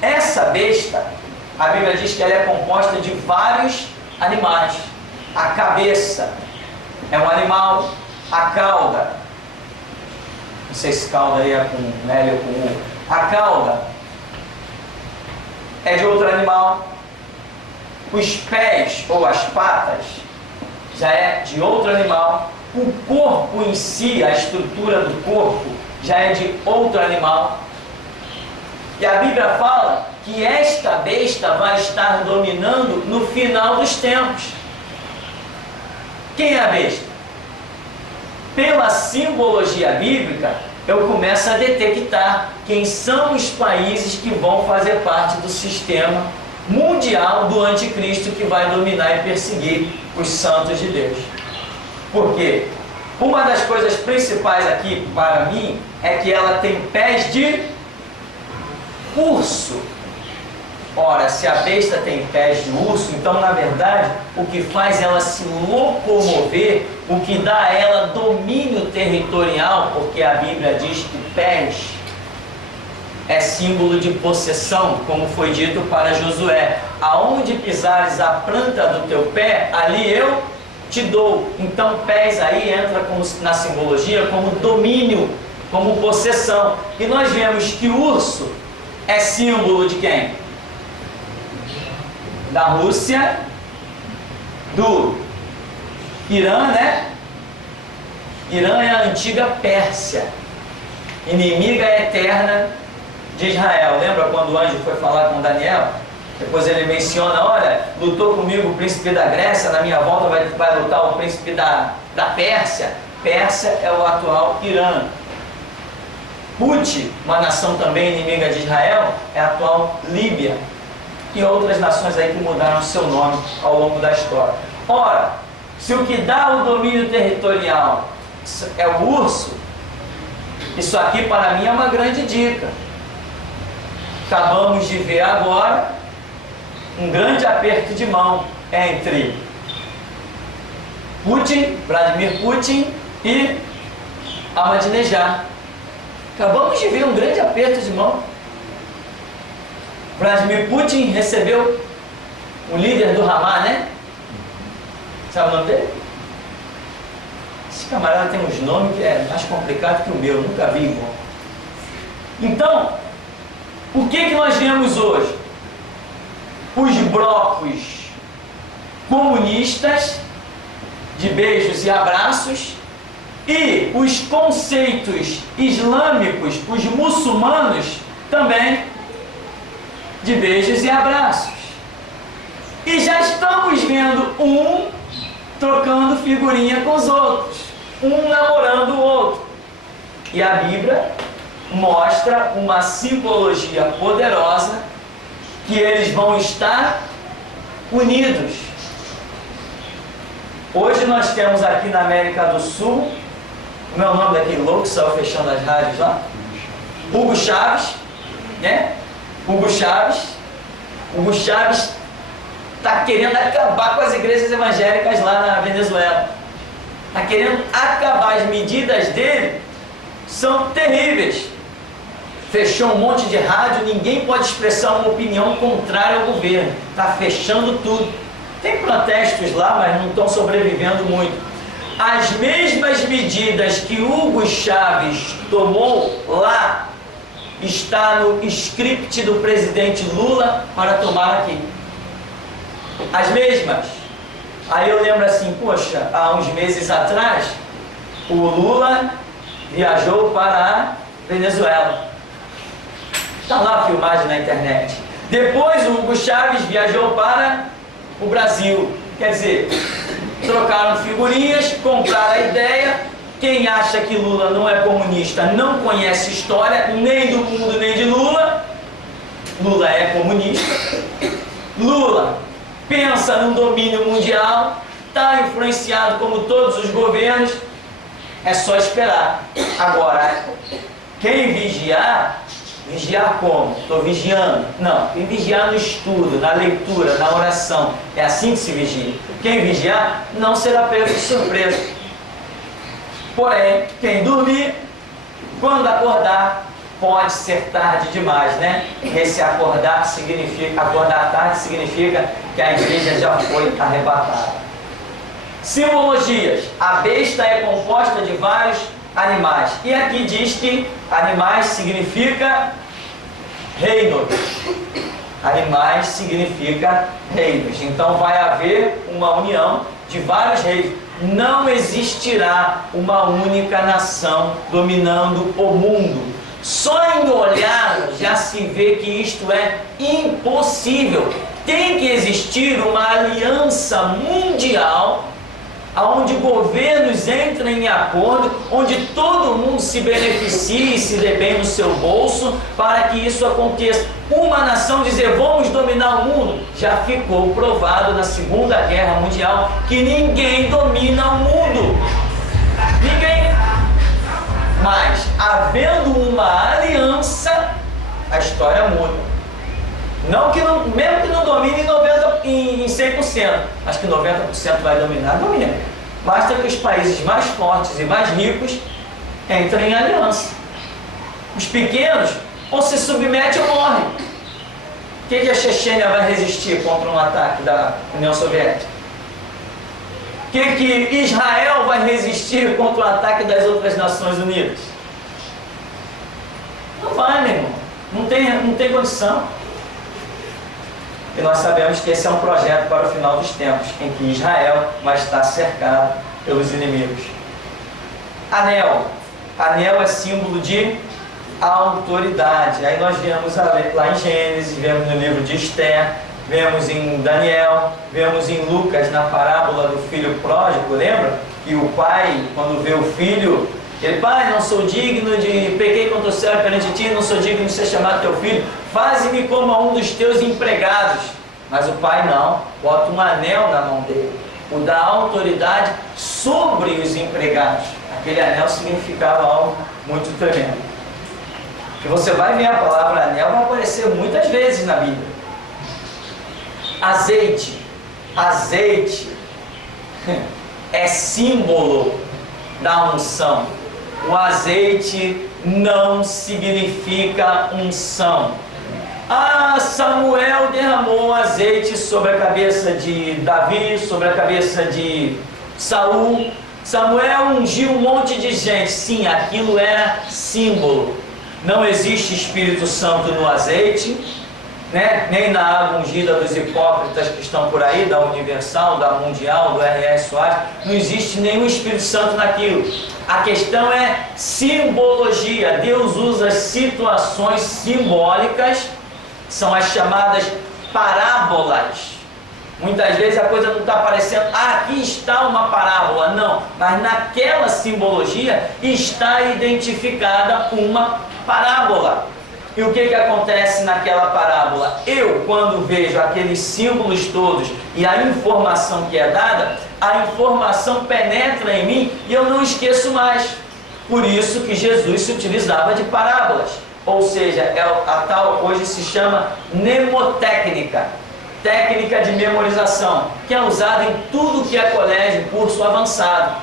Essa besta, a Bíblia diz que ela é composta de vários animais. A cabeça é um animal, a cauda, não sei se cauda aí é com L ou com U, a cauda é de outro animal, os pés ou as patas já é de outro animal, o corpo em si, a estrutura do corpo, já é de outro animal. E a Bíblia fala que esta besta vai estar dominando no final dos tempos. Quem é a besta? Pela simbologia bíblica, eu começo a detectar quem são os países que vão fazer parte do sistema mundial do anticristo que vai dominar e perseguir os santos de Deus. Por quê? Uma das coisas principais aqui para mim é que ela tem pés de urso. Ora, se a besta tem pés de urso, então na verdade o que faz ela se locomover, o que dá a ela domínio territorial, porque a Bíblia diz que pés é símbolo de possessão, como foi dito para Josué: aonde pisares a planta do teu pé, ali eu te dou. Então pés aí entra como, na simbologia, como domínio, como possessão. E nós vemos que o urso é símbolo de quem? Da Rússia, do Irã, né? Irã é a antiga Pérsia, inimiga eterna de Israel. Lembra quando o anjo foi falar com Daniel? Depois ele menciona: olha, lutou comigo o príncipe da Grécia, na minha volta vai lutar o príncipe da Pérsia. Pérsia é o atual Irã. Put, uma nação também inimiga de Israel, é a atual Líbia. E outras nações aí que mudaram seu nome ao longo da história. Ora, se o que dá o domínio territorial é o urso, isso aqui para mim é uma grande dica. Acabamos de ver agora um grande aperto de mão entre Putin, Vladimir Putin e Ahmadinejad. Acabamos de ver um grande aperto de mão. Vladimir Putin recebeu o líder do Hamas, né? Sabe o nome dele? Esse camarada tem uns nomes que é mais complicado que o meu, nunca vi igual. Então, o que nós vemos hoje? Os blocos comunistas de beijos e abraços e os conceitos islâmicos, os muçulmanos também de beijos e abraços. E já estamos vendo um trocando figurinha com os outros, um namorando o outro. E a Bíblia mostra uma simbologia poderosa que eles vão estar unidos. Hoje nós temos aqui na América do Sul, como é o nome daquele louco que saiu fechando as rádios lá? Hugo Chávez, né? Hugo Chávez está querendo acabar com as igrejas evangélicas lá na Venezuela. Está querendo acabar. As medidas dele são terríveis. Fechou um monte de rádio, ninguém pode expressar uma opinião contrária ao governo. Está fechando tudo. Tem protestos lá, mas não estão sobrevivendo muito. As mesmas medidas que Hugo Chávez tomou lá está no script do presidente Lula para tomar aqui. As mesmas. Aí eu lembro assim, poxa, há uns meses atrás, o Lula viajou para a Venezuela. Está lá a filmagem na internet. Depois o Hugo Chávez viajou para o Brasil. Quer dizer, trocaram figurinhas, compraram a ideia. Quem acha que Lula não é comunista não conhece história, nem do mundo, nem de Lula. Lula é comunista. Lula pensa num domínio mundial, está influenciado como todos os governos. É só esperar. Agora, quem vigiar, vigiar como? Estou vigiando. Não, quem vigiar no estudo, na leitura, na oração. É assim que se vigia. Quem vigiar não será pego de surpresa. Porém, quem dormir, quando acordar, pode ser tarde demais, né? Esse acordar tarde significa que a igreja já foi arrebatada. Simbologias. A besta é composta de vários animais. E aqui diz que animais significa reino. Animais significa reinos. Então vai haver uma união de vários reis. Não existirá uma única nação dominando o mundo. Só em olhar já se vê que isto é impossível. Tem que existir uma aliança mundial, onde governos entrem em acordo, onde todo mundo se beneficie e se dê bem no seu bolso, para que isso aconteça. Uma nação dizer, vamos dominar o mundo, já ficou provado na Segunda Guerra Mundial que ninguém domina o mundo. Ninguém. Mas, havendo uma aliança, a história muda. Não que não, mesmo que não domine em 100%, mas que 90% vai dominar, domina. Basta que os países mais fortes e mais ricos entrem em aliança. Os pequenos ou se submetem ou morrem. O que a Chechênia vai resistir contra um ataque da União Soviética? O que Israel vai resistir contra o ataque das outras Nações Unidas? Não vai, meu irmão. Não tem condição. E nós sabemos que esse é um projeto para o final dos tempos, em que Israel vai estar cercado pelos inimigos. Anel. Anel é símbolo de autoridade. Aí nós vemos lá em Gênesis, vemos no livro de Esther, vemos em Daniel, vemos em Lucas, na parábola do filho pródigo, lembra? Que o pai, quando vê o filho, ele, pai, não sou digno de, pequei contra o céu perante ti, não sou digno de ser chamado teu filho, faze-me como a um dos teus empregados. Mas o pai não, bota um anel na mão dele, o dá autoridade sobre os empregados. Aquele anel significava algo muito tremendo. Que você vai ver a palavra anel, vai aparecer muitas vezes na Bíblia. Azeite. Azeite é símbolo da unção. O azeite não significa unção. Ah, Samuel derramou azeite sobre a cabeça de Davi, sobre a cabeça de Saul. Samuel ungiu um monte de gente. Sim, aquilo era símbolo. Não existe Espírito Santo no azeite, né? Nem na água ungida dos hipócritas que estão por aí, da Universal, da Mundial, do R.S. Soares. Não existe nenhum Espírito Santo naquilo. A questão é simbologia. Deus usa situações simbólicas, são as chamadas parábolas. Muitas vezes a coisa não está aparecendo, aqui está uma parábola, não, mas naquela simbologia está identificada uma parábola. E o que acontece naquela parábola? Eu, quando vejo aqueles símbolos todos e a informação que é dada, a informação penetra em mim e eu não esqueço mais. Por isso que Jesus se utilizava de parábolas. Ou seja, a tal hoje se chama mnemotécnica, técnica de memorização, que é usada em tudo que é colégio, curso avançado,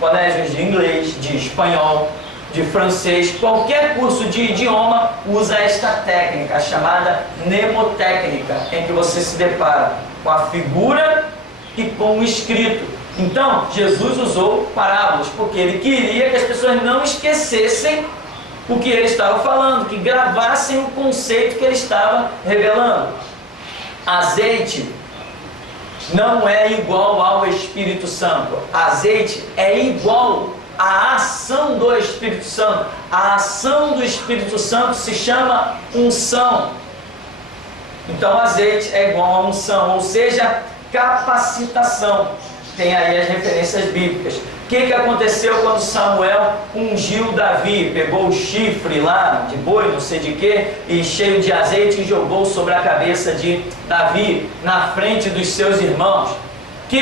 colégios de inglês, de espanhol, de francês, qualquer curso de idioma usa esta técnica chamada mnemotécnica, em que você se depara com a figura e com o escrito. Então, Jesus usou parábolas, porque ele queria que as pessoas não esquecessem o que ele estava falando, que gravassem o conceito que ele estava revelando. Azeite não é igual ao Espírito Santo. Azeite é igual à ação do Espírito Santo. A ação do Espírito Santo se chama unção. Então, azeite é igual a unção, ou seja, capacitação. Tem aí as referências bíblicas. O que aconteceu quando Samuel ungiu Davi? Pegou o chifre lá de boi, não sei de quê, e cheio de azeite e jogou sobre a cabeça de Davi, na frente dos seus irmãos. O que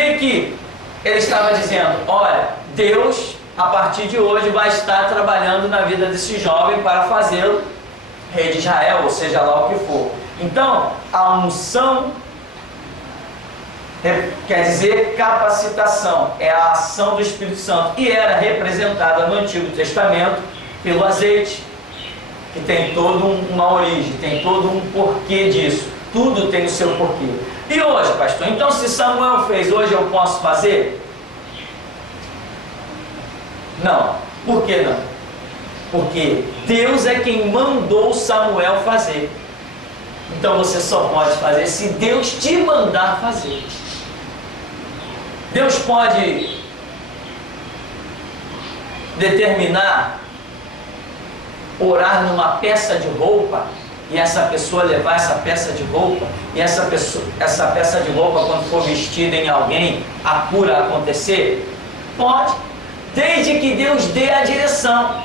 ele estava dizendo? Olha, Deus, a partir de hoje, vai estar trabalhando na vida desse jovem para fazê-lo rei de Israel, ou seja lá o que for. Então, a unção quer dizer capacitação, é a ação do Espírito Santo, e era representada no Antigo Testamento pelo azeite, que tem toda uma origem, tem todo um porquê disso, tudo tem o seu porquê. E hoje, pastor, então se Samuel fez, hoje eu posso fazer? Não. Por que não? Porque Deus é quem mandou Samuel fazer. Então você só pode fazer se Deus te mandar fazer. Deus pode determinar orar numa peça de roupa e essa pessoa levar essa peça de roupa, e essa peça de roupa, quando for vestida em alguém, a cura acontecer? Pode, desde que Deus dê a direção.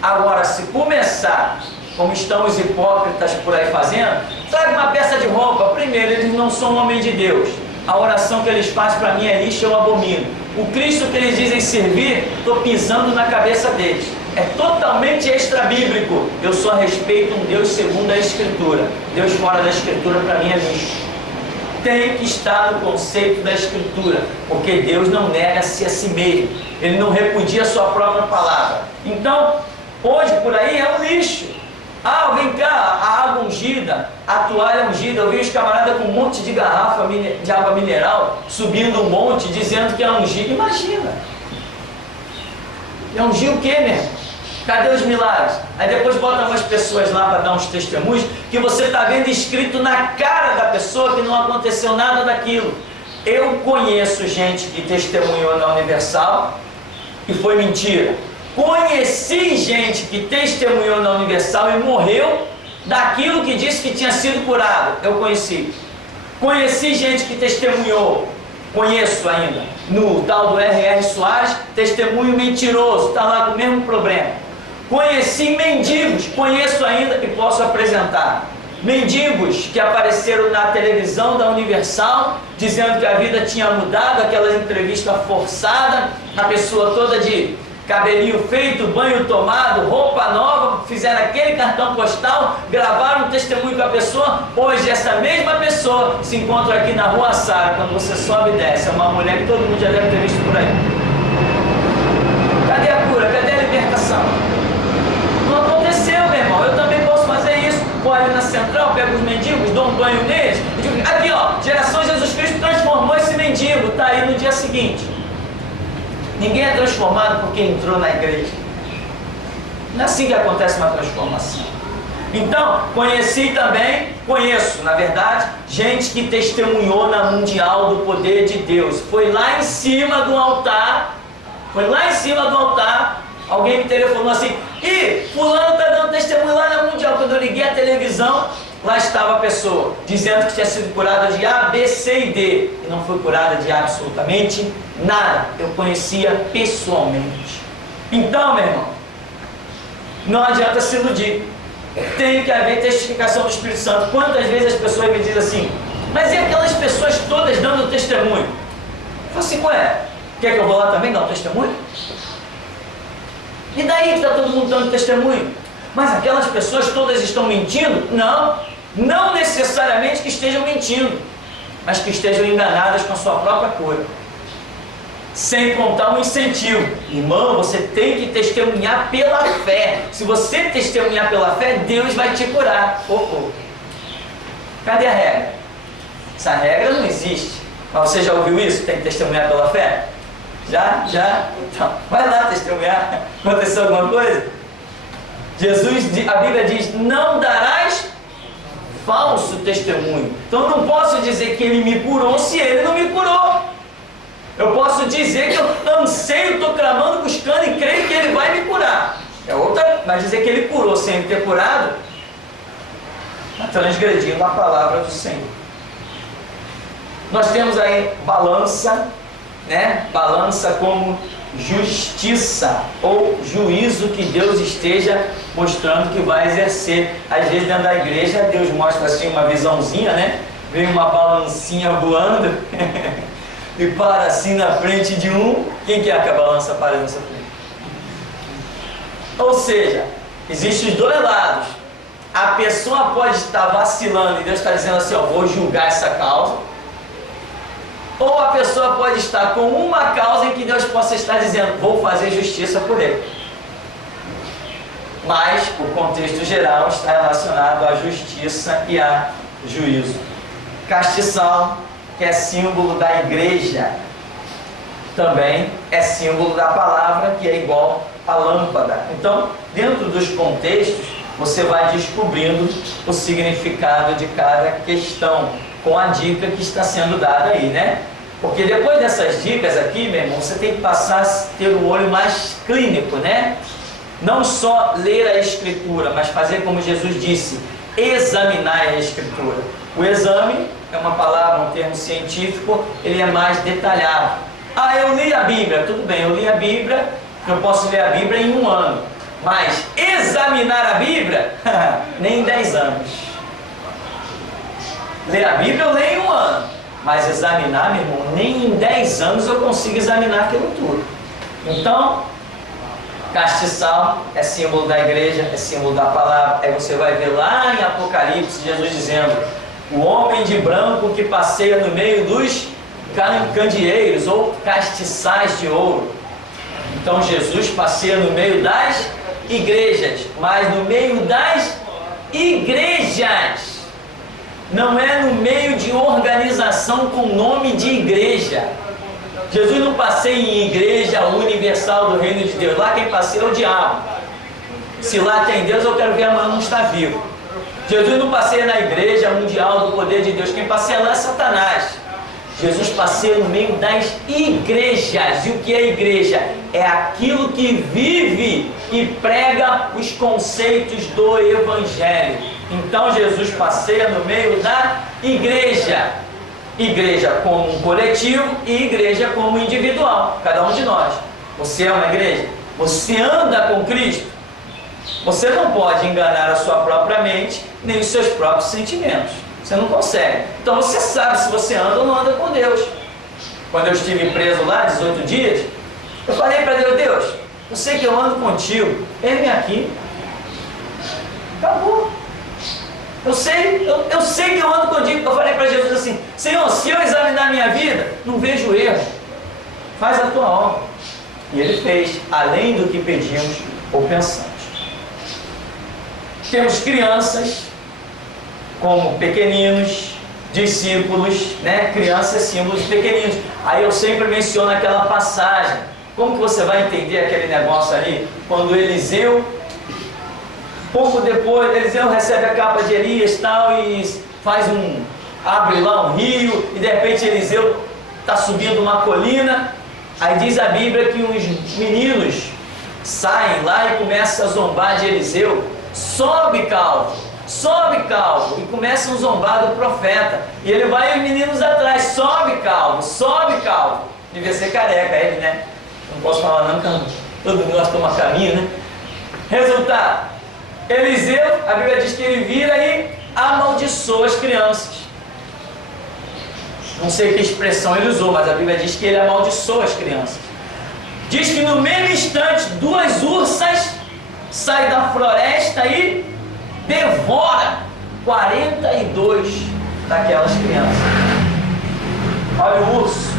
Agora, se começar, como estão os hipócritas por aí fazendo, traga uma peça de roupa. Primeiro, eles não são homem de Deus. A oração que eles fazem para mim é lixo, eu abomino. O Cristo que eles dizem servir, estou pisando na cabeça deles. É totalmente extra-bíblico. Eu só respeito um Deus segundo a Escritura. Deus fora da Escritura para mim é lixo. Tem que estar no conceito da Escritura, porque Deus não nega-se a si mesmo. Ele não repudia a sua própria palavra. Então, hoje por aí é um lixo. Ah, vem cá, a água ungida, a toalha ungida. Eu vi os camaradas com um monte de garrafa de água mineral subindo um monte, dizendo que é ungida. Imagina! É ungir o quê, meu irmão? Cadê os milagres? Aí depois bota umas pessoas lá para dar uns testemunhos que você está vendo escrito na cara da pessoa que não aconteceu nada daquilo. Eu conheço gente que testemunhou na Universal e foi mentira. Conheci gente que testemunhou na Universal e morreu daquilo que disse que tinha sido curado. Eu conheci. Conheci gente que testemunhou, conheço ainda, no tal do R.R. Soares, testemunho mentiroso, está lá com o mesmo problema. Conheci mendigos, conheço ainda e posso apresentar. Mendigos que apareceram na televisão da Universal, dizendo que a vida tinha mudado, aquelas entrevistas forçadas, a pessoa toda de cabelinho feito, banho tomado, roupa nova, fizeram aquele cartão postal, gravaram um testemunho com a pessoa. Hoje essa mesma pessoa se encontra aqui na Rua Sara, quando você sobe e desce. É uma mulher que todo mundo já deve ter visto por aí. Cadê a cura? Cadê a libertação? Não aconteceu, meu irmão. Eu também posso fazer isso. Vou ali na central, pego os mendigos, dou um banho neles e digo, aqui ó, geração Jesus Cristo transformou esse mendigo, está aí no dia seguinte. Ninguém é transformado porque entrou na igreja. Não é assim que acontece uma transformação. Então, conheço, na verdade, gente que testemunhou na Mundial do poder de Deus. Foi lá em cima do altar, alguém me telefonou assim, e fulano está dando testemunho lá na Mundial. Quando eu liguei a televisão, lá estava a pessoa, dizendo que tinha sido curada de A, B, C e D. E não foi curada de absolutamente nada. Eu conhecia pessoalmente. Então, meu irmão, não adianta se iludir. Tem que haver testificação do Espírito Santo. Quantas vezes as pessoas me dizem assim, mas e aquelas pessoas todas dando testemunho? Eu falo assim, ué, quer que eu vou lá também dar um testemunho? E daí que está todo mundo dando testemunho? Mas aquelas pessoas todas estão mentindo? Não necessariamente que estejam mentindo, mas que estejam enganadas com a sua própria cura. Sem contar um incentivo. Irmão, você tem que testemunhar pela fé. Se você testemunhar pela fé, Deus vai te curar. Cadê a regra? Essa regra não existe. Mas você já ouviu isso? Tem que testemunhar pela fé? Já? Então, vai lá testemunhar. Aconteceu alguma coisa? A Bíblia diz, não darás falso testemunho. Então eu não posso dizer que ele me curou se ele não me curou. Eu posso dizer que eu anseio, estou clamando, buscando e creio que ele vai me curar. É outra, mas dizer que ele curou sem ele ter curado, está transgredindo a palavra do Senhor. Nós temos aí balança, né? Balança como justiça ou juízo que Deus esteja mostrando que vai exercer. Às vezes dentro da igreja Deus mostra assim uma visãozinha, né? Vem uma balancinha voando e para assim na frente de um. Quem que é que a balança para nessa frente? Ou seja, existem os dois lados. A pessoa pode estar vacilando e Deus está dizendo assim, ó, vou julgar essa causa. Ou a pessoa pode estar com uma causa em que Deus possa estar dizendo, vou fazer justiça por ele. Mas o contexto geral está relacionado à justiça e a juízo. Castição, que é símbolo da igreja, também é símbolo da palavra, que é igual à lâmpada. Então, dentro dos contextos, você vai descobrindo o significado de cada questão, com a dica que está sendo dada aí, né? Porque depois dessas dicas aqui, meu irmão, você tem que passar a ter o olho mais clínico, né? Não só ler a Escritura, mas fazer como Jesus disse, examinar a Escritura. O exame é uma palavra, um termo científico, ele é mais detalhado. Ah, eu li a Bíblia, tudo bem, eu li a Bíblia, eu posso ler a Bíblia em 1 ano. Mas examinar a Bíblia, nem em 10 anos. Ler a Bíblia eu leio em 1 ano. Mas examinar, meu irmão, nem em 10 anos eu consigo examinar aquilo tudo. Então, castiçal é símbolo da igreja, é símbolo da palavra. Aí você vai ver lá em Apocalipse, Jesus dizendo, o homem de branco que passeia no meio dos candeeiros ou castiçais de ouro. Então Jesus passeia no meio das igrejas, mas no meio das igrejas. Não é no meio de organização com nome de igreja. Jesus não passeia em igreja universal do reino de Deus. Lá quem passeia é o diabo. Se lá tem Deus, eu quero ver amanhã não está vivo. Jesus não passeia na igreja mundial do poder de Deus. Quem passeia lá é Satanás. Jesus passeia no meio das igrejas. E o que é igreja? É aquilo que vive e prega os conceitos do Evangelho. Então Jesus passeia no meio da igreja. Igreja como um coletivo e igreja como individual. Cada um de nós. Você é uma igreja? Você anda com Cristo? Você não pode enganar a sua própria mente, nem os seus próprios sentimentos. Você não consegue. Então você sabe se você anda ou não anda com Deus. Quando eu estive preso lá, 18 dias, eu falei para Deus, Deus, eu sei que eu ando contigo, ele aqui. Acabou. Eu sei que eu ando contigo. Eu falei para Jesus assim, Senhor, se eu examinar minha vida, não vejo erro. Faz a tua obra. E ele fez, além do que pedimos ou pensamos. Temos crianças, como pequeninos, discípulos, né? Crianças, símbolos de pequeninos. Aí eu sempre menciono aquela passagem. Como que você vai entender aquele negócio ali? Quando Eliseu, pouco depois, Eliseu recebe a capa de Elias tal, e abre lá um rio, e de repente Eliseu está subindo uma colina. Aí diz a Bíblia que uns meninos saem lá e começam a zombar de Eliseu. Sobe, calvo, e começa um zombar do profeta. E ele vai e os meninos atrás, sobe, calvo. Devia ser careca ele, né? Não posso falar não, porque todo mundo gosta de tomar caminho, né? Resultado, Eliseu, a Bíblia diz que ele vira e amaldiçoa as crianças. Não sei que expressão ele usou, mas a Bíblia diz que ele amaldiçoa as crianças. Diz que no mesmo instante, 2 ursas saem da floresta e devora 42 daquelas crianças. Olha o urso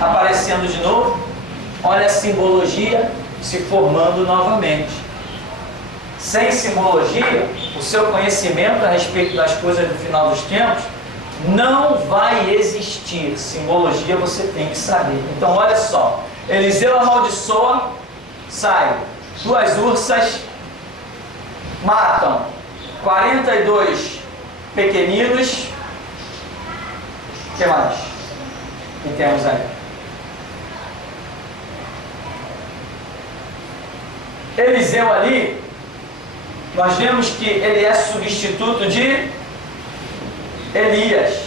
aparecendo de novo. Olha a simbologia se formando novamente. Sem simbologia, o seu conhecimento a respeito das coisas do final dos tempos não vai existir. Simbologia você tem que saber. Então olha só, Eliseu amaldiçoa, sai 2 ursas, matam 42 pequeninos. O que mais que temos aí? Eliseu ali, nós vemos que ele é substituto de Elias.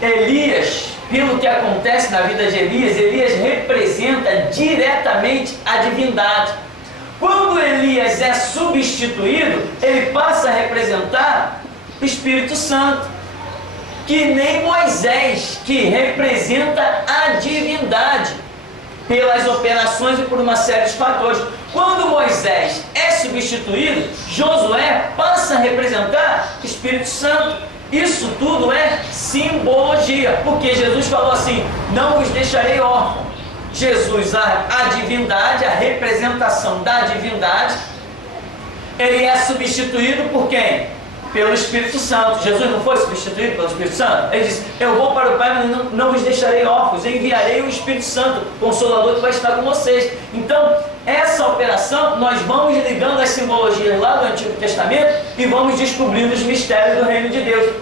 Elias, pelo que acontece na vida de Elias, Elias representa diretamente a divindade. Quando Elias é substituído, ele passa a representar o Espírito Santo, que nem Moisés, que representa a divindade, pelas operações e por uma série de fatores. Quando Moisés é substituído, Josué passa a representar o Espírito Santo. Isso tudo é simbologia, porque Jesus falou assim, não vos deixarei órfãos. Jesus, a divindade, a representação da divindade, ele é substituído por quem? Pelo Espírito Santo. Jesus não foi substituído pelo Espírito Santo? Ele disse, eu vou para o Pai, mas não vos deixarei órfãos, enviarei o Espírito Santo, Consolador, que vai estar com vocês. Então, essa operação, nós vamos ligando as simbologias lá do Antigo Testamento e vamos descobrindo os mistérios do reino de Deus.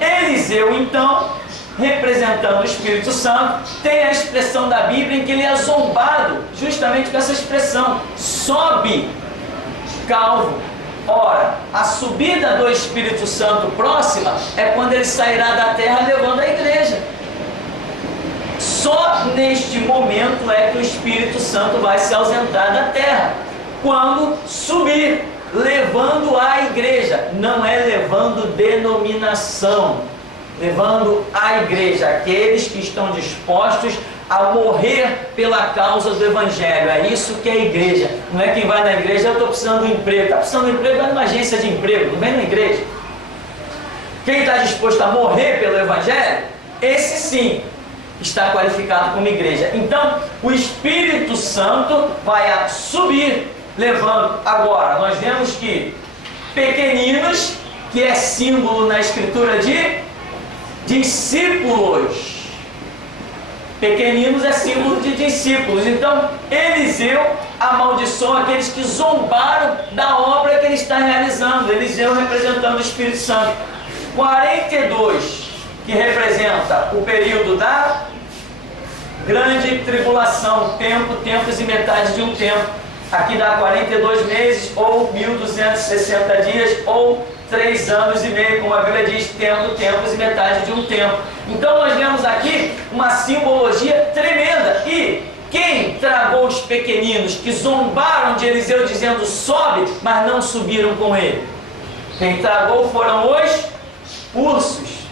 Eliseu, então, representando o Espírito Santo, tem a expressão da Bíblia em que ele é zombado justamente com essa expressão: sobe calvo. Ora, a subida do Espírito Santo próxima é quando ele sairá da terra levando a igreja. Só neste momento é que o Espírito Santo vai se ausentar da terra, quando subir, levando a igreja. Não é levando denominação, levando a igreja, aqueles que estão dispostos a morrer pela causa do Evangelho. É isso que é a igreja. Não é quem vai na igreja: eu estou precisando de um emprego. Está precisando de um emprego, vai numa agência de emprego, não vem na igreja. Quem está disposto a morrer pelo Evangelho, esse sim está qualificado como igreja. Então, o Espírito Santo vai subir, levando. Agora, nós vemos que pequeninos, que é símbolo na Escritura de discípulos. Pequeninos é símbolo de discípulos. Então, Eliseu amaldiçoa aqueles que zombaram da obra que ele está realizando. Eliseu representando o Espírito Santo. 42, que representa o período da grande tribulação, tempos e metade de um tempo. Aqui dá 42 meses, ou 1260 dias, ou 3 anos e meio, como a Bíblia diz: tempos e metade de um tempo. Então nós vemos aqui uma simbologia tremenda. E quem tragou os pequeninos que zombaram de Eliseu dizendo sobe, mas não subiram com ele? Quem tragou foram os ursos.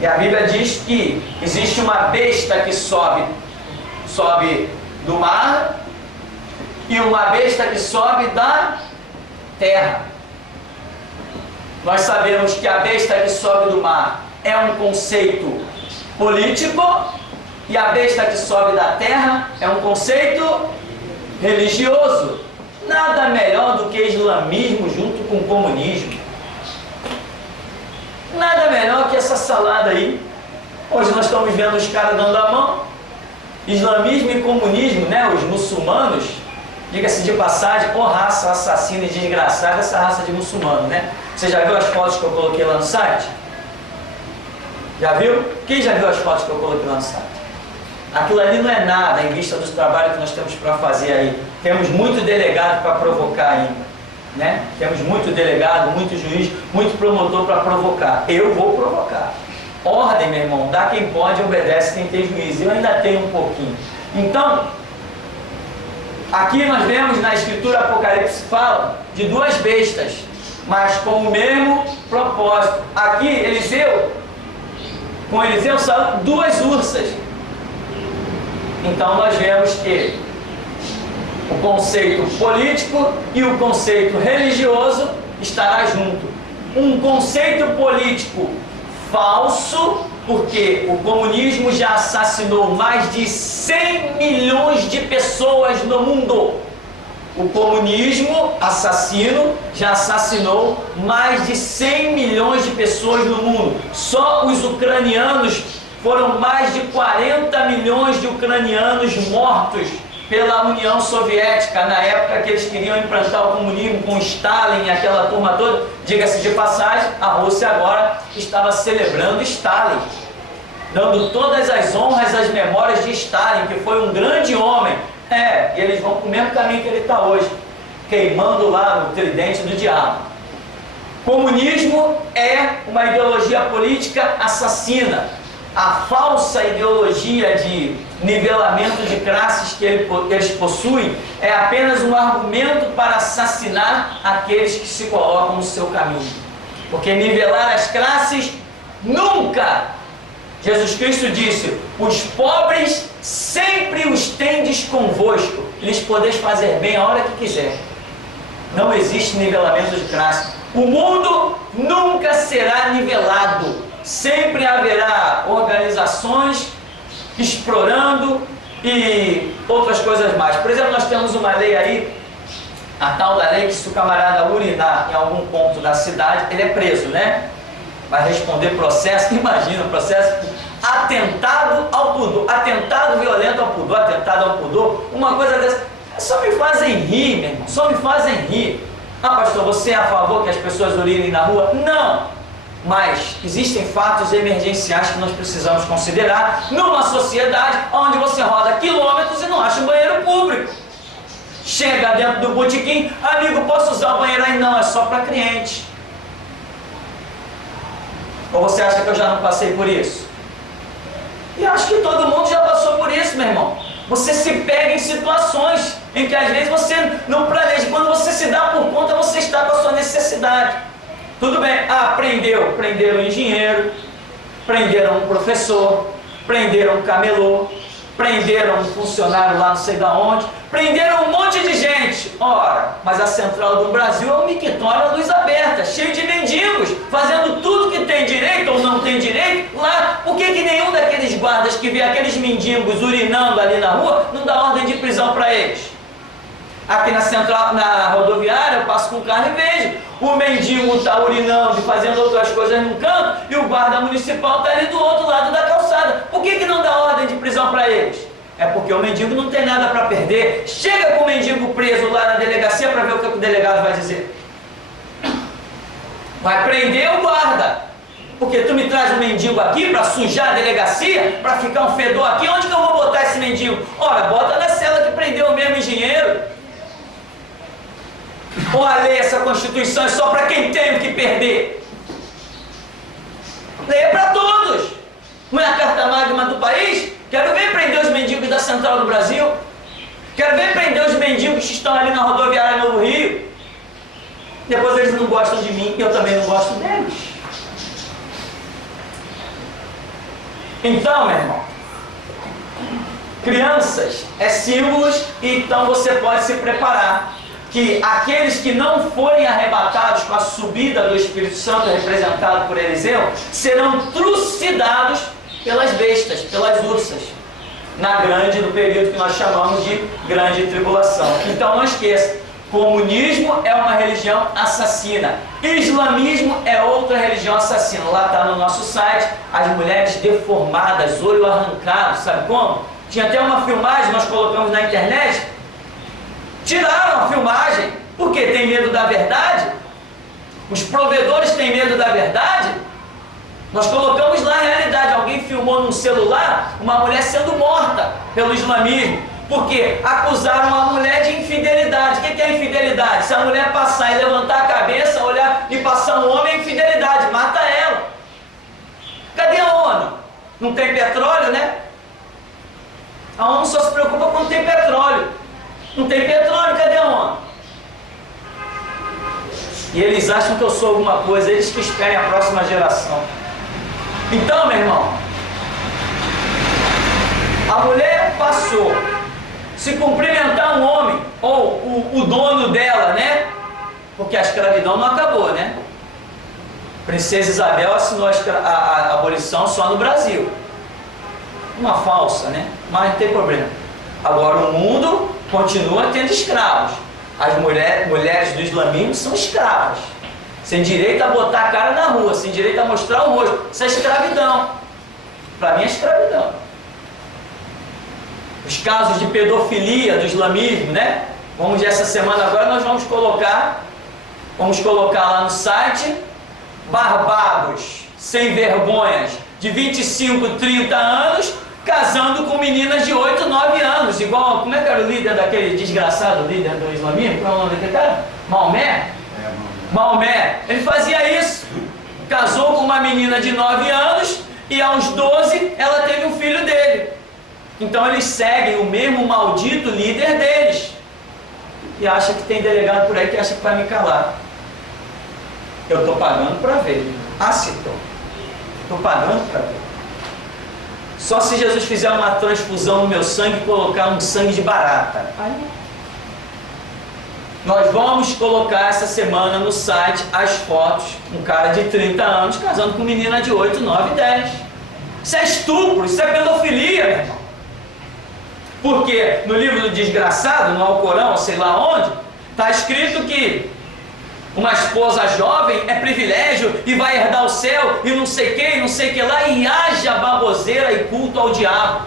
E a Bíblia diz que existe uma besta que sobe do mar, e uma besta que sobe da terra. Nós sabemos que a besta que sobe do mar é um conceito político, e a besta que sobe da terra é um conceito religioso. Nada melhor do que islamismo junto com comunismo. Nada melhor que essa salada aí. Hoje nós estamos vendo os caras dando a mão. Islamismo e comunismo, né? Os muçulmanos, diga-se de passagem, raça assassina e desgraçada, essa raça de muçulmano, né? Você já viu as fotos que eu coloquei lá no site? Já viu? Quem já viu as fotos que eu coloquei lá no site? Aquilo ali não é nada em vista dos trabalhos que nós temos para fazer aí. Temos muito delegado para provocar ainda, né? Temos muito delegado, muito juiz, muito promotor para provocar. Eu vou provocar. Ordem, meu irmão, dá quem pode, obedece quem tem juízo. Eu ainda tenho um pouquinho. Então, aqui nós vemos na Escritura, Apocalipse fala de duas bestas, mas com o mesmo propósito. Aqui, com Eliseu são duas ursas. Então nós vemos que o conceito político e o conceito religioso estará junto. Um conceito político falso, porque o comunismo já assassinou mais de 100 milhões de pessoas no mundo. O comunismo assassino já assassinou mais de 100 milhões de pessoas no mundo. Só os ucranianos, foram mais de 40 milhões de ucranianos mortos pela União Soviética, na época que eles queriam implantar o comunismo com Stalin e aquela turma toda. Diga-se de passagem, a Rússia agora estava celebrando Stalin, dando todas as honras às memórias de Stalin, que foi um grande homem. E eles vão para o mesmo caminho que ele está hoje, queimando lá no tridente do diabo. Comunismo é uma ideologia política assassina. A falsa ideologia de nivelamento de classes que eles possuem é apenas um argumento para assassinar aqueles que se colocam no seu caminho. Porque nivelar as classes nunca. Jesus Cristo disse: os pobres sempre os tendes convosco, lhes podeis fazer bem a hora que quiser. Não existe nivelamento de classe. O mundo nunca será nivelado. Sempre haverá organizações explorando e outras coisas mais. Por exemplo, nós temos uma lei aí, a tal da lei que se o camarada urinar em algum ponto da cidade, ele é preso, né? Vai responder processo, imagina o processo, atentado ao pudor, atentado violento ao pudor, atentado ao pudor, uma coisa dessa. Só me fazem rir, meu irmão, só me fazem rir. Ah, pastor, você é a favor que as pessoas urinem na rua? Não! Mas existem fatos emergenciais que nós precisamos considerar numa sociedade onde você roda quilômetros e não acha um banheiro público. Chega dentro do botequim, amigo, posso usar o banheiro aí? Não, é só para cliente. Ou você acha que eu já não passei por isso? E acho que todo mundo já passou por isso, meu irmão. Você se pega em situações em que às vezes você não planeja. Quando você se dá por conta, você está com a sua necessidade. Tudo bem, prenderam um engenheiro, prenderam um professor, prenderam um camelô, prenderam um funcionário lá não sei da onde, prenderam um monte de gente. Ora, mas a Central do Brasil é um mictório à luz aberta, cheio de mendigos, fazendo tudo que tem direito ou não tem direito lá. Por que nenhum daqueles guardas que vê aqueles mendigos urinando ali na rua não dá ordem de prisão para eles? Aqui na Central, na rodoviária, eu passo com o carro e vejo. O mendigo está urinando e fazendo outras coisas num canto e o guarda municipal está ali do outro lado da calçada. Por que não dá ordem de prisão para eles? É porque o mendigo não tem nada para perder. Chega com o mendigo preso lá na delegacia para ver o que o delegado vai dizer. Vai prender o guarda. Porque tu me traz um mendigo aqui para sujar a delegacia, para ficar um fedor aqui, onde que eu vou botar esse mendigo? Ora, bota na cela que prendeu o mesmo engenheiro. Ou a lei, essa Constituição é só para quem tem o que perder? Lei é para todos. Não é a carta magna do país? Quero ver prender os mendigos da Central do Brasil. Quero ver prender os mendigos que estão ali na rodoviária Novo Rio. Depois eles não gostam de mim e eu também não gosto deles. Então, meu irmão, crianças é símbolos, e então você pode se preparar que aqueles que não forem arrebatados com a subida do Espírito Santo, representado por Eliseu, serão trucidados pelas bestas, pelas ursas, no período que nós chamamos de grande tribulação. Então não esqueça, comunismo é uma religião assassina, islamismo é outra religião assassina. Lá está no nosso site, as mulheres deformadas, olho arrancado, sabe como? Tinha até uma filmagem, nós colocamos na internet. Tiraram a filmagem, porque tem medo da verdade. Os provedores têm medo da verdade. Nós colocamos lá a realidade. Alguém filmou num celular uma mulher sendo morta pelo islamismo, porque acusaram a mulher de infidelidade. O que é infidelidade? Se a mulher passar e levantar a cabeça, olhar e passar um homem, é infidelidade, mata ela. Cadê a ONU? Não tem petróleo, né? A ONU só se preocupa quando tem petróleo. Não tem petróleo, cadê a ONU? E eles acham que eu sou alguma coisa, eles que esperem a próxima geração. Então, meu irmão, a mulher passou, se cumprimentar um homem, ou o dono dela, né? Porque a escravidão não acabou, né? Princesa Isabel assinou a abolição só no Brasil. Uma falsa, né? Mas não tem problema. Agora o mundo continua tendo escravos. As mulheres do islamismo são escravas, sem direito a botar a cara na rua, sem direito a mostrar o rosto. Isso é escravidão. Para mim é escravidão. Os casos de pedofilia do islamismo, né? Vamos, essa semana agora nós vamos colocar lá no site, barbados, sem vergonhas, de 25, 30 anos, casando com meninas de 8, 9 anos, igual, como é que era o líder daquele desgraçado líder do islamismo? Qual é o nome daquele cara? Maomé? Maomé. Ele fazia isso. Casou com uma menina de 9 anos e aos 12 ela teve um filho dele. Então eles seguem o mesmo maldito líder deles. E acha que tem delegado por aí que acha que vai me calar. Eu estou pagando para ver. Ah, se estou pagando para ver. Só se Jesus fizer uma transfusão no meu sangue e colocar um sangue de barata. Aí, nós vamos colocar essa semana no site as fotos. Um cara de 30 anos casando com menina de 8, 9, 10. Isso é estupro, isso é pedofilia, meu irmão. Porque no livro do desgraçado, no Alcorão, sei lá onde, está escrito que uma esposa jovem é privilégio e vai herdar o céu e não sei que, não sei que lá, e haja baboseira e culto ao diabo.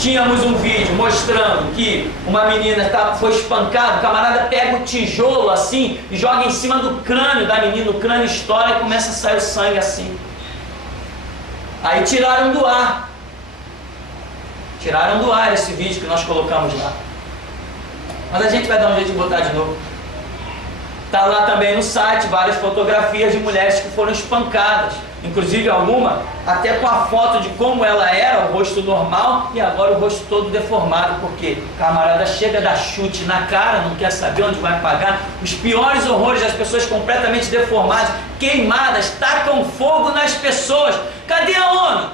tínhamos um vídeo mostrando que uma menina foi espancada, o camarada pega o tijolo assim e joga em cima do crânio da menina, o crânio estoura e começa a sair o sangue assim. Aí tiraram do ar. Tiraram do ar esse vídeo que nós colocamos lá. Mas a gente vai dar um jeito de botar de novo. Está lá também no site várias fotografias de mulheres que foram espancadas. Inclusive alguma até com a foto de como ela era, o rosto normal, e agora o rosto todo deformado, porque o camarada chega a dar chute na cara, não quer saber onde vai pagar. Os piores horrores, as pessoas completamente deformadas, queimadas, tacam fogo nas pessoas. Cadê a ONU?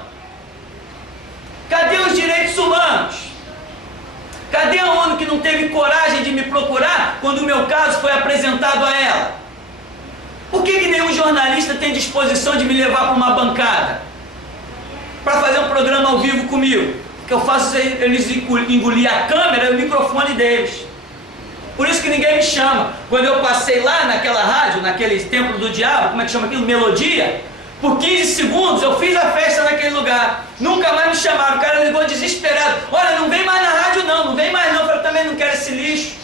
Cadê os direitos humanos? Cadê a ONU que não teve coragem de me procurar quando o meu caso foi apresentado a ela? Por que nenhum jornalista tem disposição de me levar para uma bancada para fazer um programa ao vivo comigo? O que eu faço é eles engolir a câmera e o microfone deles. Por isso que ninguém me chama. Quando eu passei lá naquela rádio, naquele Templo do Diabo, como é que chama aquilo? Melodia. Por 15 segundos eu fiz a festa naquele lugar. Nunca mais me chamaram. O cara ligou desesperado. Olha, não vem mais na rádio não vem mais não. Eu falei, também não quero esse lixo.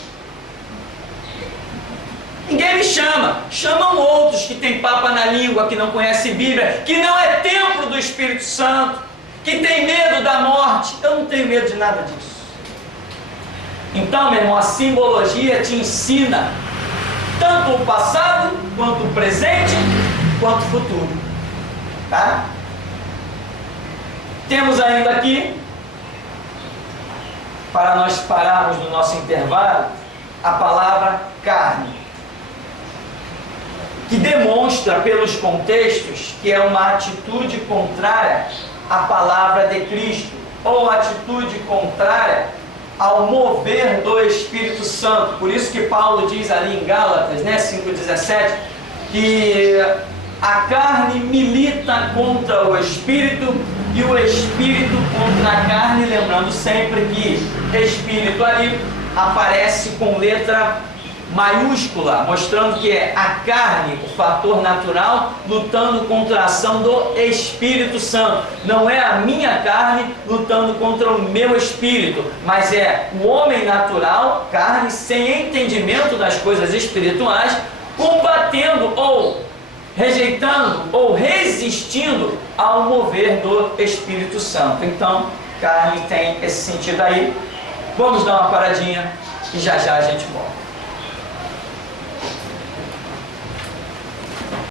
Ninguém me chama. Chamam outros que tem papa na língua, que não conhecem Bíblia, que não é templo do Espírito Santo, que tem medo da morte. Eu não tenho medo de nada disso. Então, meu irmão, a simbologia te ensina tanto o passado, quanto o presente, quanto o futuro. Tá? Temos ainda aqui, para nós pararmos no nosso intervalo, a palavra carne, que demonstra pelos contextos que é uma atitude contrária à palavra de Cristo, ou atitude contrária ao mover do Espírito Santo. Por isso que Paulo diz ali em Gálatas, 5,17, que a carne milita contra o Espírito e o Espírito contra a carne, lembrando sempre que Espírito ali aparece com letra maiúscula, mostrando que é a carne, o fator natural, lutando contra a ação do Espírito Santo. Não é a minha carne lutando contra o meu espírito, mas é o homem natural, carne, sem entendimento das coisas espirituais, combatendo ou rejeitando ou resistindo ao mover do Espírito Santo. Então, carne tem esse sentido aí. Vamos dar uma paradinha e já já a gente volta.